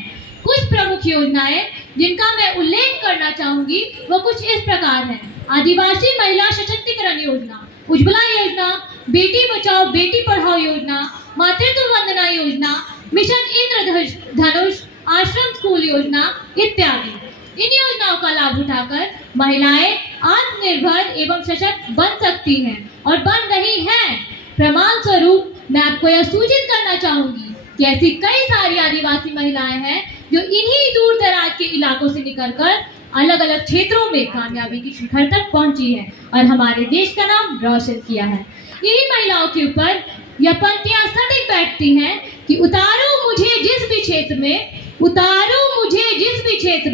कुछ प्रमुख योजनाएं जिनका मैं उल्लेख करना चाहूंगी वो कुछ इस प्रकार हैं: आदिवासी महिला सशक्तिकरण योजना, उज्ज्वला योजना, बेटी बचाओ बेटी पढ़ाओ योजना, मातृत्व वंदना योजना, मिशन इंद्रधनुष, आश्रम स्कूल योजना इत्यादि। इन योजनाओं का लाभ उठाकर महिलाएं आत्मनिर्भर एवं सशक्त बन सकती हैं और बन रही हैं। प्रमाण स्वरूप मैं आपको यह सूचित करना चाहूंगी कि ऐसी कई सारी आदिवासी महिलाएं हैं जो इन्हीं दूर दराज के इलाकों से निकलकर अलग अलग क्षेत्रों में कामयाबी की शिखर तक पहुंची है और हमारे देश का नाम रोशन किया है। इन्हीं महिलाओं के ऊपर यह पंक्तियां सटीक बैठती हैं कि उतारो मुझे जिस भी क्षेत्र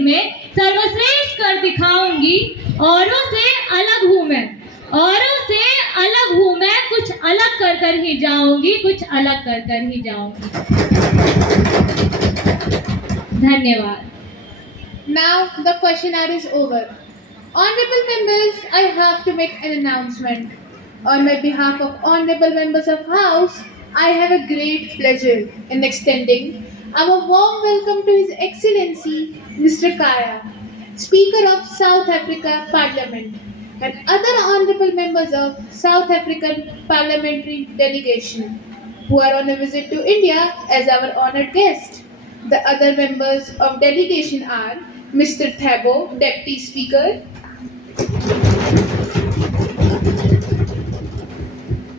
में सर्वश्रेष्ठ कर दिखाऊंगी। औरों से अलग हूँ मैं, कुछ अलग कर ही जाऊंगी, धन्यवाद। Now the questionnaire is over. Honorable members, I have to make an announcement. On my behalf of honorable members of House, I have a great pleasure in extending our warm welcome to His Excellency Mr. Kaya, Speaker of South Africa Parliament, and other honorable members of South African Parliamentary Delegation who are on a visit to India as our honored guest. The other members of delegation are Mr. Thabo, Deputy Speaker,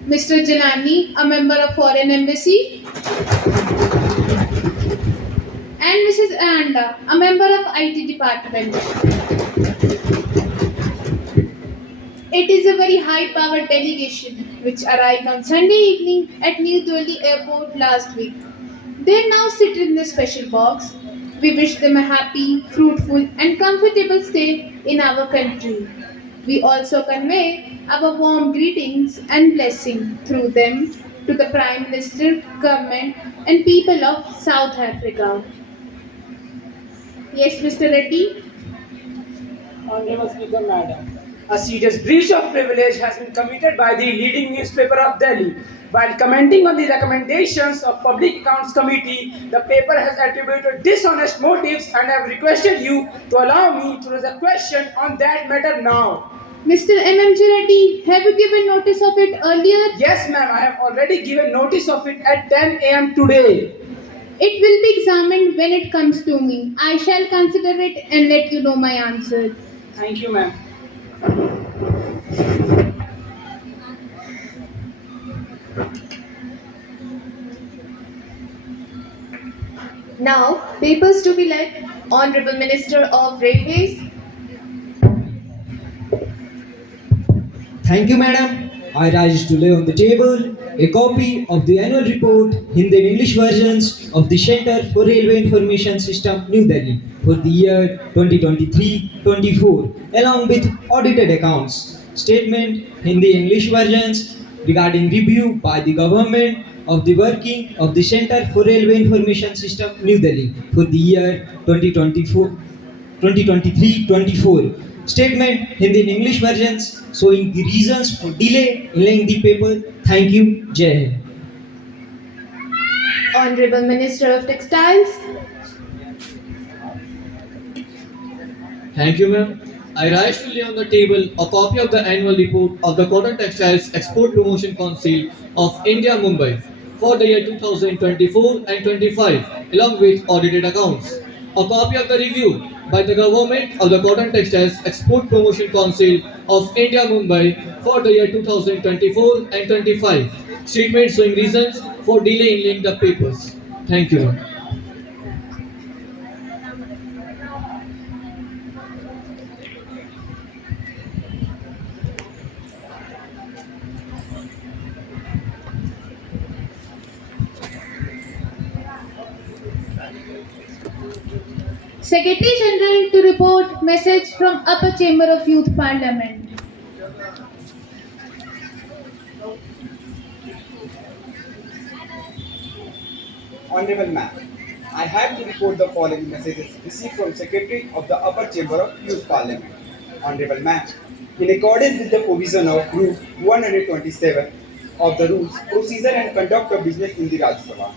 Mr. Janani, a member of Foreign Embassy, and Mrs. Anda, a member of IT Department. It is a very high-powered delegation which arrived on Sunday evening at New Delhi Airport last week. They now sit in this special box. We wish them a happy, fruitful and comfortable stay in our country. We also convey our warm greetings and blessing through them to the Prime Minister, government and people of South Africa. Yes, Mr. Reddy? Honorable Speaker, Madam, a serious breach of privilege has been committed by the leading newspaper of Delhi. While commenting on the recommendations of Public Accounts Committee, the paper has attributed dishonest motives and have requested you to allow me to raise a question on that matter now. Mr. M.M.G. Reddy, have you given notice of it earlier? Yes, ma'am, I have already given notice of it at 10 a.m. today. It will be examined when it comes to me. I shall consider it and let you know my answer. Thank you, ma'am. Now, papers to be led. Honorable Minister of Railways. Thank you, madam. I rise to lay on the table a copy of the annual report, Hindi and English versions of the Center for Railway Information System, New Delhi, for the year 2023-24, along with audited accounts, statement, Hindi and English versions regarding review by the government of the working of the Center for Railway Information System, New Delhi, for the year 2023-24. Statement, Hindi and English versions showing the reasons for delay in laying the paper. Thank you. Jai Hind. Honorable Minister of Textiles. Thank you, ma'am. I rise to lay on the table a copy of the annual report of the Cotton Textiles Export Promotion Council of India, Mumbai, for the year 2024 and 25, along with audited accounts. A copy of the review by the government of the Cotton Textiles Export Promotion Council of India, Mumbai, for the year 2024 and 25. Statement showing reasons for delay in laying the papers. Thank you, ma'am. Secretary General to report message from Upper Chamber of Youth Parliament. Honorable Ma'am, I have to report the following messages received from Secretary of the Upper Chamber of Youth Parliament. Honorable Ma'am, in accordance with the provision of Group 127 of the Rules, Procedure and Conduct of Business in the Rajya Sabha,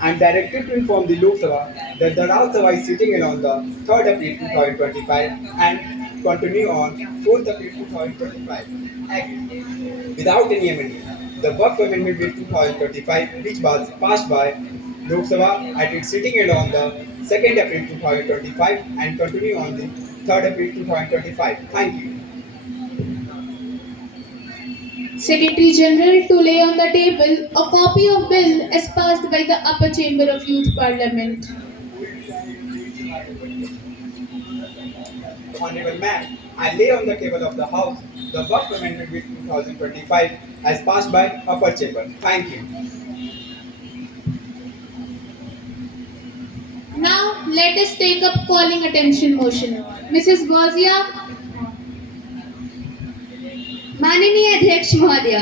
I am directed to inform the Lok Sabha that the Rajya Sabha is sitting on the 3rd April 2025 and continue on 4th April 2025 without any amendment. The Work Amendment Bill 2025, which was passed by Lok Sabha at its sitting on the 2nd April 2025 and continue on the 3rd April 2025. Thank you. Secretary General to lay on the table a copy of bill as passed by the Upper Chamber of Youth Parliament. Honorable Ma'am, I lay on the table of the House the Waqf Amendment Bill 2025 as passed by upper chamber. Thank you. Now let us take up calling attention motion. Mrs. Ghauzia. माननीय अध्यक्ष महोदय,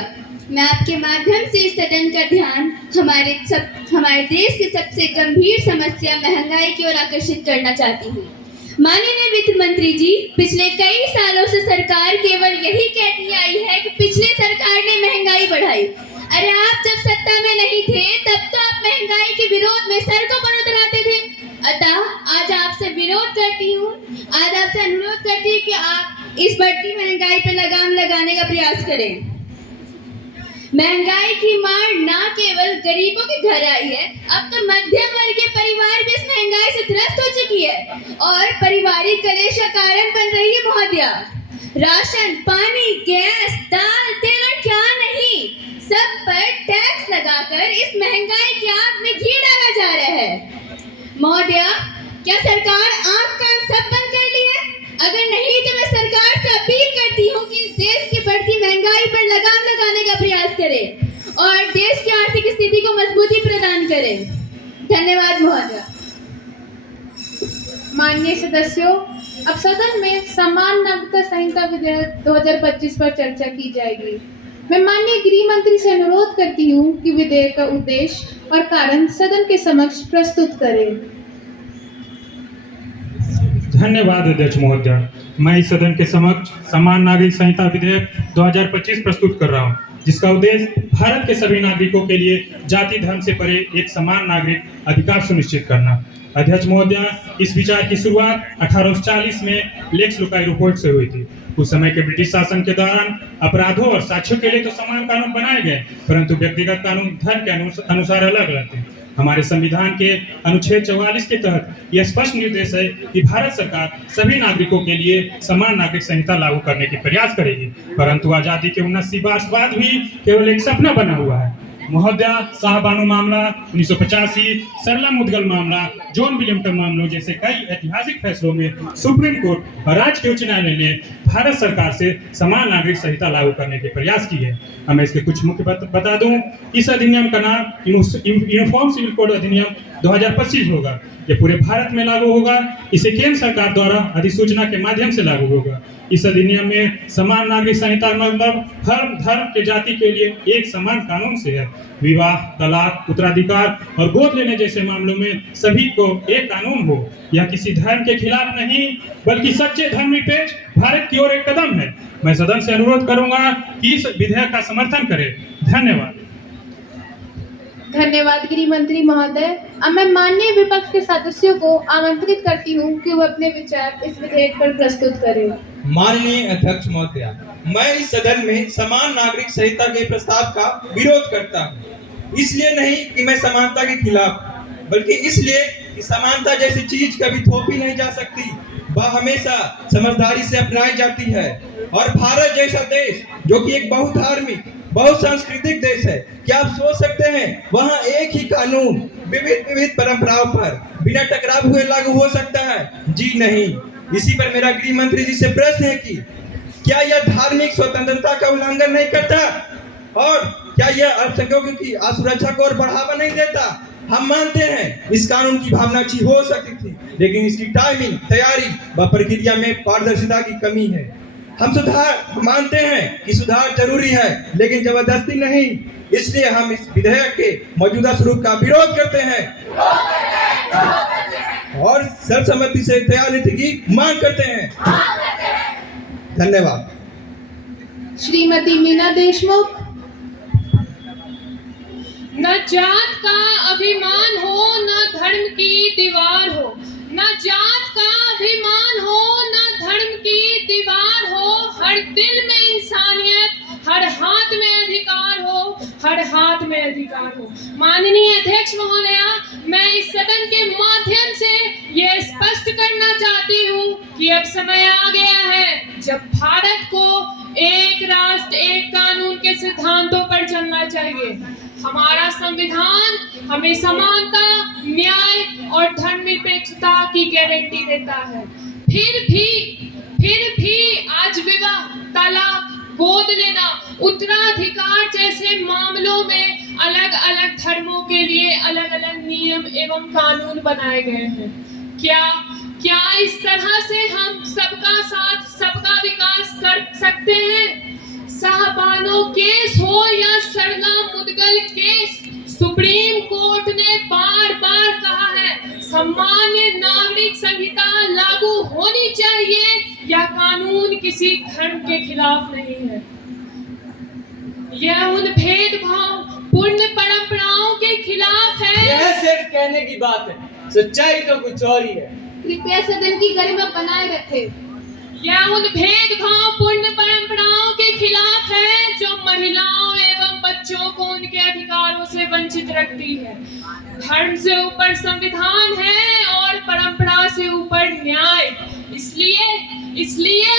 मैं आपके माध्यम से इस सदन का ध्यान हमारे देश की सबसे गंभीर समस्या महंगाई की ओर आकर्षित करना चाहती हूँ। माननीय वित्त मंत्री जी, पिछले कई सालों से सरकार केवल यही कहती आई है कि पिछली सरकार ने महंगाई बढ़ाई। अरे आप जब सत्ता में नहीं थे तब तो आप महंगाई के विरोध में सड़कों पर उतर आते थे। अतः आज आपसे विरोध करती हूँ, आज आपसे अनुरोध करती हूँ कि आप इस बढ़ती महंगाई पर लगाम लगाने का प्रयास करें। महंगाई की मार न केवल गरीबों के घर आई है, अब तो मध्यम वर्गीय परिवार भी इस महंगाई से त्रस्त हो चुकी है और पारिवारिक कलेश का कारण बन रही है महोदया। राशन, पानी, गैस, दाल, तेल और क्या नहीं, सब पर टैक्स लगाकर इस महंगाई की आग में घी डाला जा रहा है। महोदया, क्या सरकार आंख कान सब बंद कर ली है? अगर नहीं तो मैं सरकार से अपील करती हूँ कि देश की बढ़ती महंगाई पर लगाम लगाने का प्रयास करें और देश की आर्थिक स्थिति को मजबूती प्रदान करें। धन्यवाद महोदय। माननीय सदस्यों, अब सदन में समान नागरिकता संहिता विधेयक 2025 पर चर्चा की जाएगी। मैं माननीय गृह मंत्री से अनुरोध करती हूँ कि विधेयक का उद्देश्य और कारण सदन के समक्ष प्रस्तुत करें। धन्यवाद अध्यक्ष महोदय। मैं इस सदन के समक्ष समान नागरिक संहिता विधेयक 2025 प्रस्तुत कर रहा हूं, जिसका उद्देश्य भारत के सभी नागरिकों के लिए जाति धर्म से परे एक समान नागरिक अधिकार सुनिश्चित करना। अध्यक्ष महोदय, इस विचार की शुरुआत 1840 में लेक्स लुकाई रिपोर्ट से हुई थी। उस समय के ब्रिटिश शासन के दौरान अपराधों और साक्ष्यों के लिए तो समान कानून बनाए गए, परंतु व्यक्तिगत कानून धर्म के अनुसार अलग अलग थे। हमारे संविधान के अनुच्छेद 44 के तहत यह स्पष्ट निर्देश है कि भारत सरकार सभी नागरिकों के लिए समान नागरिक संहिता लागू करने की प्रयास करेगी, परंतु आजादी के 79 वर्ष बाद भी केवल एक सपना बना हुआ है। महोदय, शाहबानो मामला 1985, सरला मुदगल मामला, जॉन विलियमटन मामलों जैसे कई ऐतिहासिक फैसलों में सुप्रीम कोर्ट और राज्य के उच्च न्यायालय ने भारत सरकार से समान नागरिक संहिता लागू करने के प्रयास की है। अब मैं इसके कुछ मुख्य बता दूं। इस अधिनियम का नाम यूनिफॉर्म सिविल कोड अधिनियम 2025 होगा। यह पूरे भारत में लागू होगा। इसे केंद्र सरकार द्वारा अधिसूचना के माध्यम से लागू होगा। इस अधिनियम में समान नागरिक संहिता मतलब हर धर्म के जाति के लिए एक समान कानून से है। विवाह, तलाक, उत्तराधिकार और गोद लेने जैसे मामलों में सभी को एक कानून हो। यह किसी धर्म के खिलाफ नहीं, बल्कि सच्चे धर्मनिरपेक्ष भारत की ओर एक कदम है। मैं सदन से अनुरोध करूंगा कि इस विधेयक का समर्थन करें। धन्यवाद। धन्यवाद गृह मंत्री महोदय। अब मैं माननीय विपक्ष के सदस्यों को आमंत्रित करती हूँ कि वो अपने विचार इस विधेयक पर प्रस्तुत करें। माननीय अध्यक्ष महोदय, मैं इस सदन में समान नागरिक संहिता के प्रस्ताव का विरोध करता हूँ। इसलिए नहीं कि मैं समानता के खिलाफ, बल्कि इसलिए कि समानता जैसी चीज कभी थोपी नहीं जा सकती। वह हमेशा समझदारी से अपनाई जाती है। और भारत जैसा देश, जो कि एक बहुधार्मिक, बहुसांस्कृतिक देश है, क्या आप सोच सकते हैं वहाँ एक ही कानून विविध परंपराओं पर बिना टकराव हुए लागू हो सकता है? जी नहीं। इसी पर मेरा गृह मंत्री जी से प्रश्न है कि क्या यह धार्मिक स्वतंत्रता का उल्लंघन नहीं करता और क्या यह अल्पसंख्यकों की असुरक्षा को और बढ़ावा नहीं देता? हम मानते हैं इस कानून की भावना अच्छी हो सकती थी, लेकिन इसकी टाइमिंग, तैयारी व प्रक्रिया में पारदर्शिता की कमी है। हम सुधार मानते हैं कि सुधार जरूरी है, लेकिन जबरदस्ती नहीं। इसलिए हम इस विधेयक के मौजूदा स्वरूप का विरोध करते हैं और सर्वसम्मति से तैयार नीति की मांग करते हैं। धन्यवाद। श्रीमती मीना देशमुख। न जात का अभिमान हो, न धर्म की दीवार हो। न जात का अभिमान हो, न धर्म की दीवार हो। हर दिल में इंसानियत, हर हाथ में अधिकार हो, हर हाथ में अधिकार हो। माननीय अध्यक्ष महोदया, मैं इस सदन के माध्यम से ये स्पष्ट करना चाहती हूँ कि अब समय आ गया है जब भारत को एक राष्ट्र एक कानून के सिद्धांतों पर चलना चाहिए। हमारा संविधान हमें समानता, न्याय और धर्मनिरपेक्षता की गारंटी देता है। फिर फिर भी आज विवाह, तलाक, गोद लेना, उत्तराधिकार जैसे मामलों में अलग अलग धर्मों के लिए अलग अलग नियम एवं कानून बनाए गए हैं। क्या इस तरह से हम सबका साथ, सबका विकास कर सकते हैं? साहबानो केस हो या सरला मुदगल केस, सुप्रीम कोर्ट ने बार बार कहा है सामान्य नागरिक संहिता लागू होनी चाहिए। यह कानून किसी धर्म के खिलाफ नहीं है। यह उन भेदभाव पूर्ण परंपराओं के खिलाफ है। यह सिर्फ कहने की बात है, सच्चाई तो कुछ और ही है। कृपया सदन की गरिमा बनाए रखें। यह उन भेदभाव पूर्ण परंपराओं के खिलाफ है जो महिलाओं एवं बच्चों को उनके अधिकारों से वंचित रखती है। धर्म से ऊपर संविधान है और परंपरा से ऊपर न्याय। इसलिए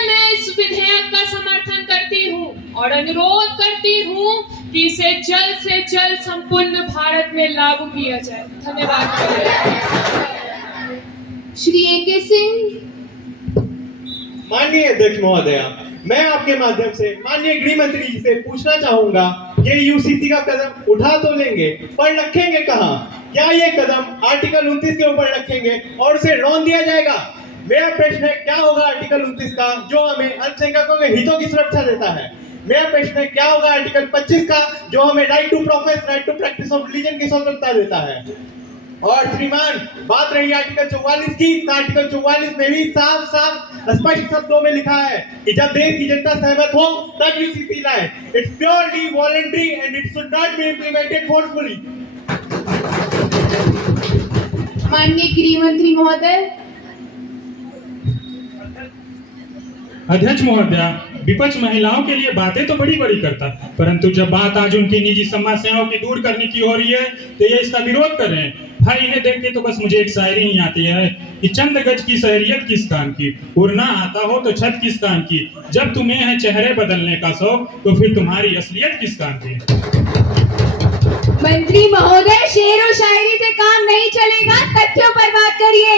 मैं इस विधेयक का समर्थन करती हूँ और अनुरोध करती हूँ कि इसे जल्द से जल्द संपूर्ण भारत में लागू किया जाए। धन्यवाद। श्री AK सिंह। माननीय अध्यक्ष महोदया, मैं आपके माध्यम से माननीय गृह मंत्री जी से पूछना चाहूंगा, ये UCC का कदम उठा तो लेंगे पर रखेंगे कहाँ? क्या ये कदम आर्टिकल 29 के ऊपर रखेंगे और उसे रौंद दिया जाएगा? मेरा प्रश्न है, क्या होगा आर्टिकल 29 का जो हमें अल्पसंख्यकों के हितों की सुरक्षा देता है? मेरा प्रश्न है, क्या होगा आर्टिकल 25 का जो हमें right to profess, right to practice of religion की स्वतंत्रता देता है? और श्रीमान, बात रही आर्टिकल 44 की, तो आर्टिकल 44 में भी साफ स्पष्ट शब्दों में लिखा है कि जब देश की जनता सहमत हो तब UCC लाए। It's purely voluntary and it should not be implemented forcefully. माननीय गृह मंत्री महोदय। अध्यक्ष महोदया, विपक्ष महिलाओं के लिए बातें तो बड़ी बड़ी करता, परंतु जब बात आज उनकी निजी समस्याओं की दूर करने की हो रही है तो ये इसका विरोध कर रहे हैं। भाई, इन्हें देख के तो बस मुझे एक शायरी ही आती है कि चंद गज की शहरियत किस काम की, उड़ना आता हो तो छत किस काम की, जब तुम्हें है चेहरे बदलने का शौक तो फिर तुम्हारी असलियत किस काम की। मंत्री महोदय, शेर और शायरी से काम नहीं चलेगा, तथ्यों पर बात करिए।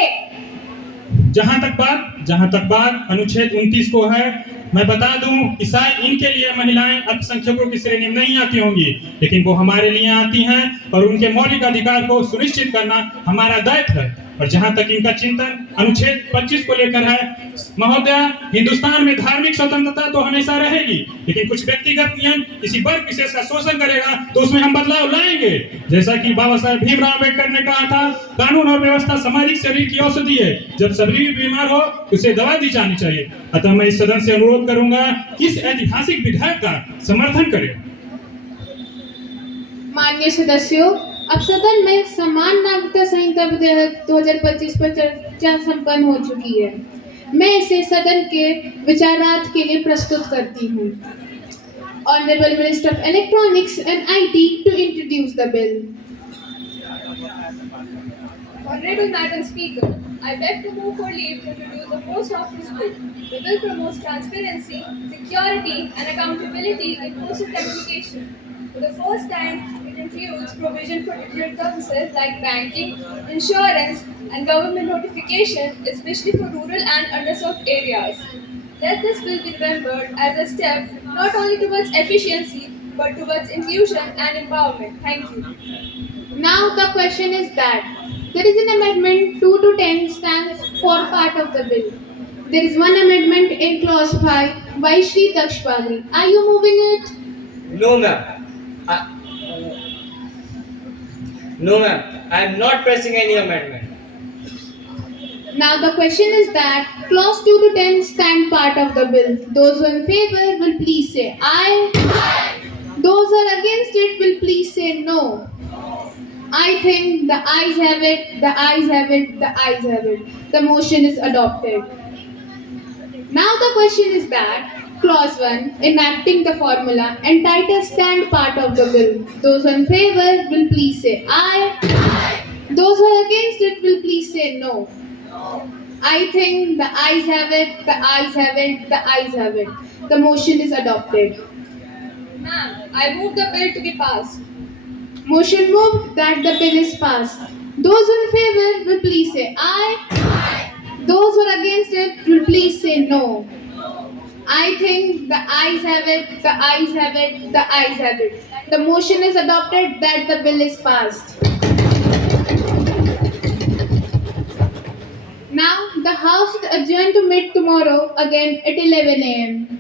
जहां तक बात अनुच्छेद 29 को है, मैं बता दूं कि शायद इनके लिए महिलाएं अल्पसंख्यकों की श्रेणी में नहीं आती होंगी, लेकिन वो हमारे लिए आती हैं और उनके मौलिक अधिकार को सुनिश्चित करना हमारा दायित्व है। और जहां तक इनका चिंतन अनुच्छेद 25 को लेकर है, महोदया, हिंदुस्तान में धार्मिक स्वतंत्रता तो हमेशा रहेगी, लेकिन कुछ व्यक्तिगत नियम किसी वर्ग विशेष का शोषण करेगा तो उसमें हम बदलाव लाएंगे। जैसा कि बाबा साहेब भीमराव अम्बेडकर ने कहा था, कानून और व्यवस्था सामाजिक शरीर की औषधि है, जब सभी बीमार हो उसे दवा दी जानी चाहिए। अतः मैं इस सदन से अनुरोध करूंगा कि इस ऐतिहासिक विधेयक का समर्थन करें। माननीय सदस्यों, अब सदन में समान नागरिकता संहिता विधेयक 2025 पर चर्चा संपन्न हो चुकी है। मैं इसे सदन के विचारार्थ के लिए प्रस्तुत करती हूँ। Honourable minister of electronics and IT to introduce the bill. Honorable Madam Speaker, I beg to move for leave to introduce the Post Office Bill. The bill promotes transparency, security, and accountability in postal communication. For the first time, it includes provision for digital services like banking, insurance, and government notification, especially for rural and underserved areas. Let this bill be remembered as a step not only towards efficiency, but towards inclusion and empowerment. Thank you. Now the question is that there is an amendment 2 to 10 stands for part of the bill. There is one amendment in clause 5 by Shri Daksh Bagri. Are you moving it? No, ma'am. No, ma'am. I am not pressing any amendment. Now the question is that clause 2 to 10 stand part of the bill. Those who are in favor will please say aye. Those who are against it will please say no. I think the ayes have it, the ayes have it, the ayes have it. The motion is adopted. Now the question is that clause 1 enacting the formula and title stand part of the bill. Those who are in favor will please say aye. Those who are against it will please say no. I think the ayes have it, the ayes have it, the ayes have it. The motion is adopted. Ma'am, I move the bill to be passed. Motion moved that the bill is passed. Those in favor will please say aye. Those who are against it will please say no. I think the ayes have it, the ayes have it, the ayes have it. The motion is adopted that the bill is passed. Now, the House is adjourned to meet tomorrow again at 11 a.m.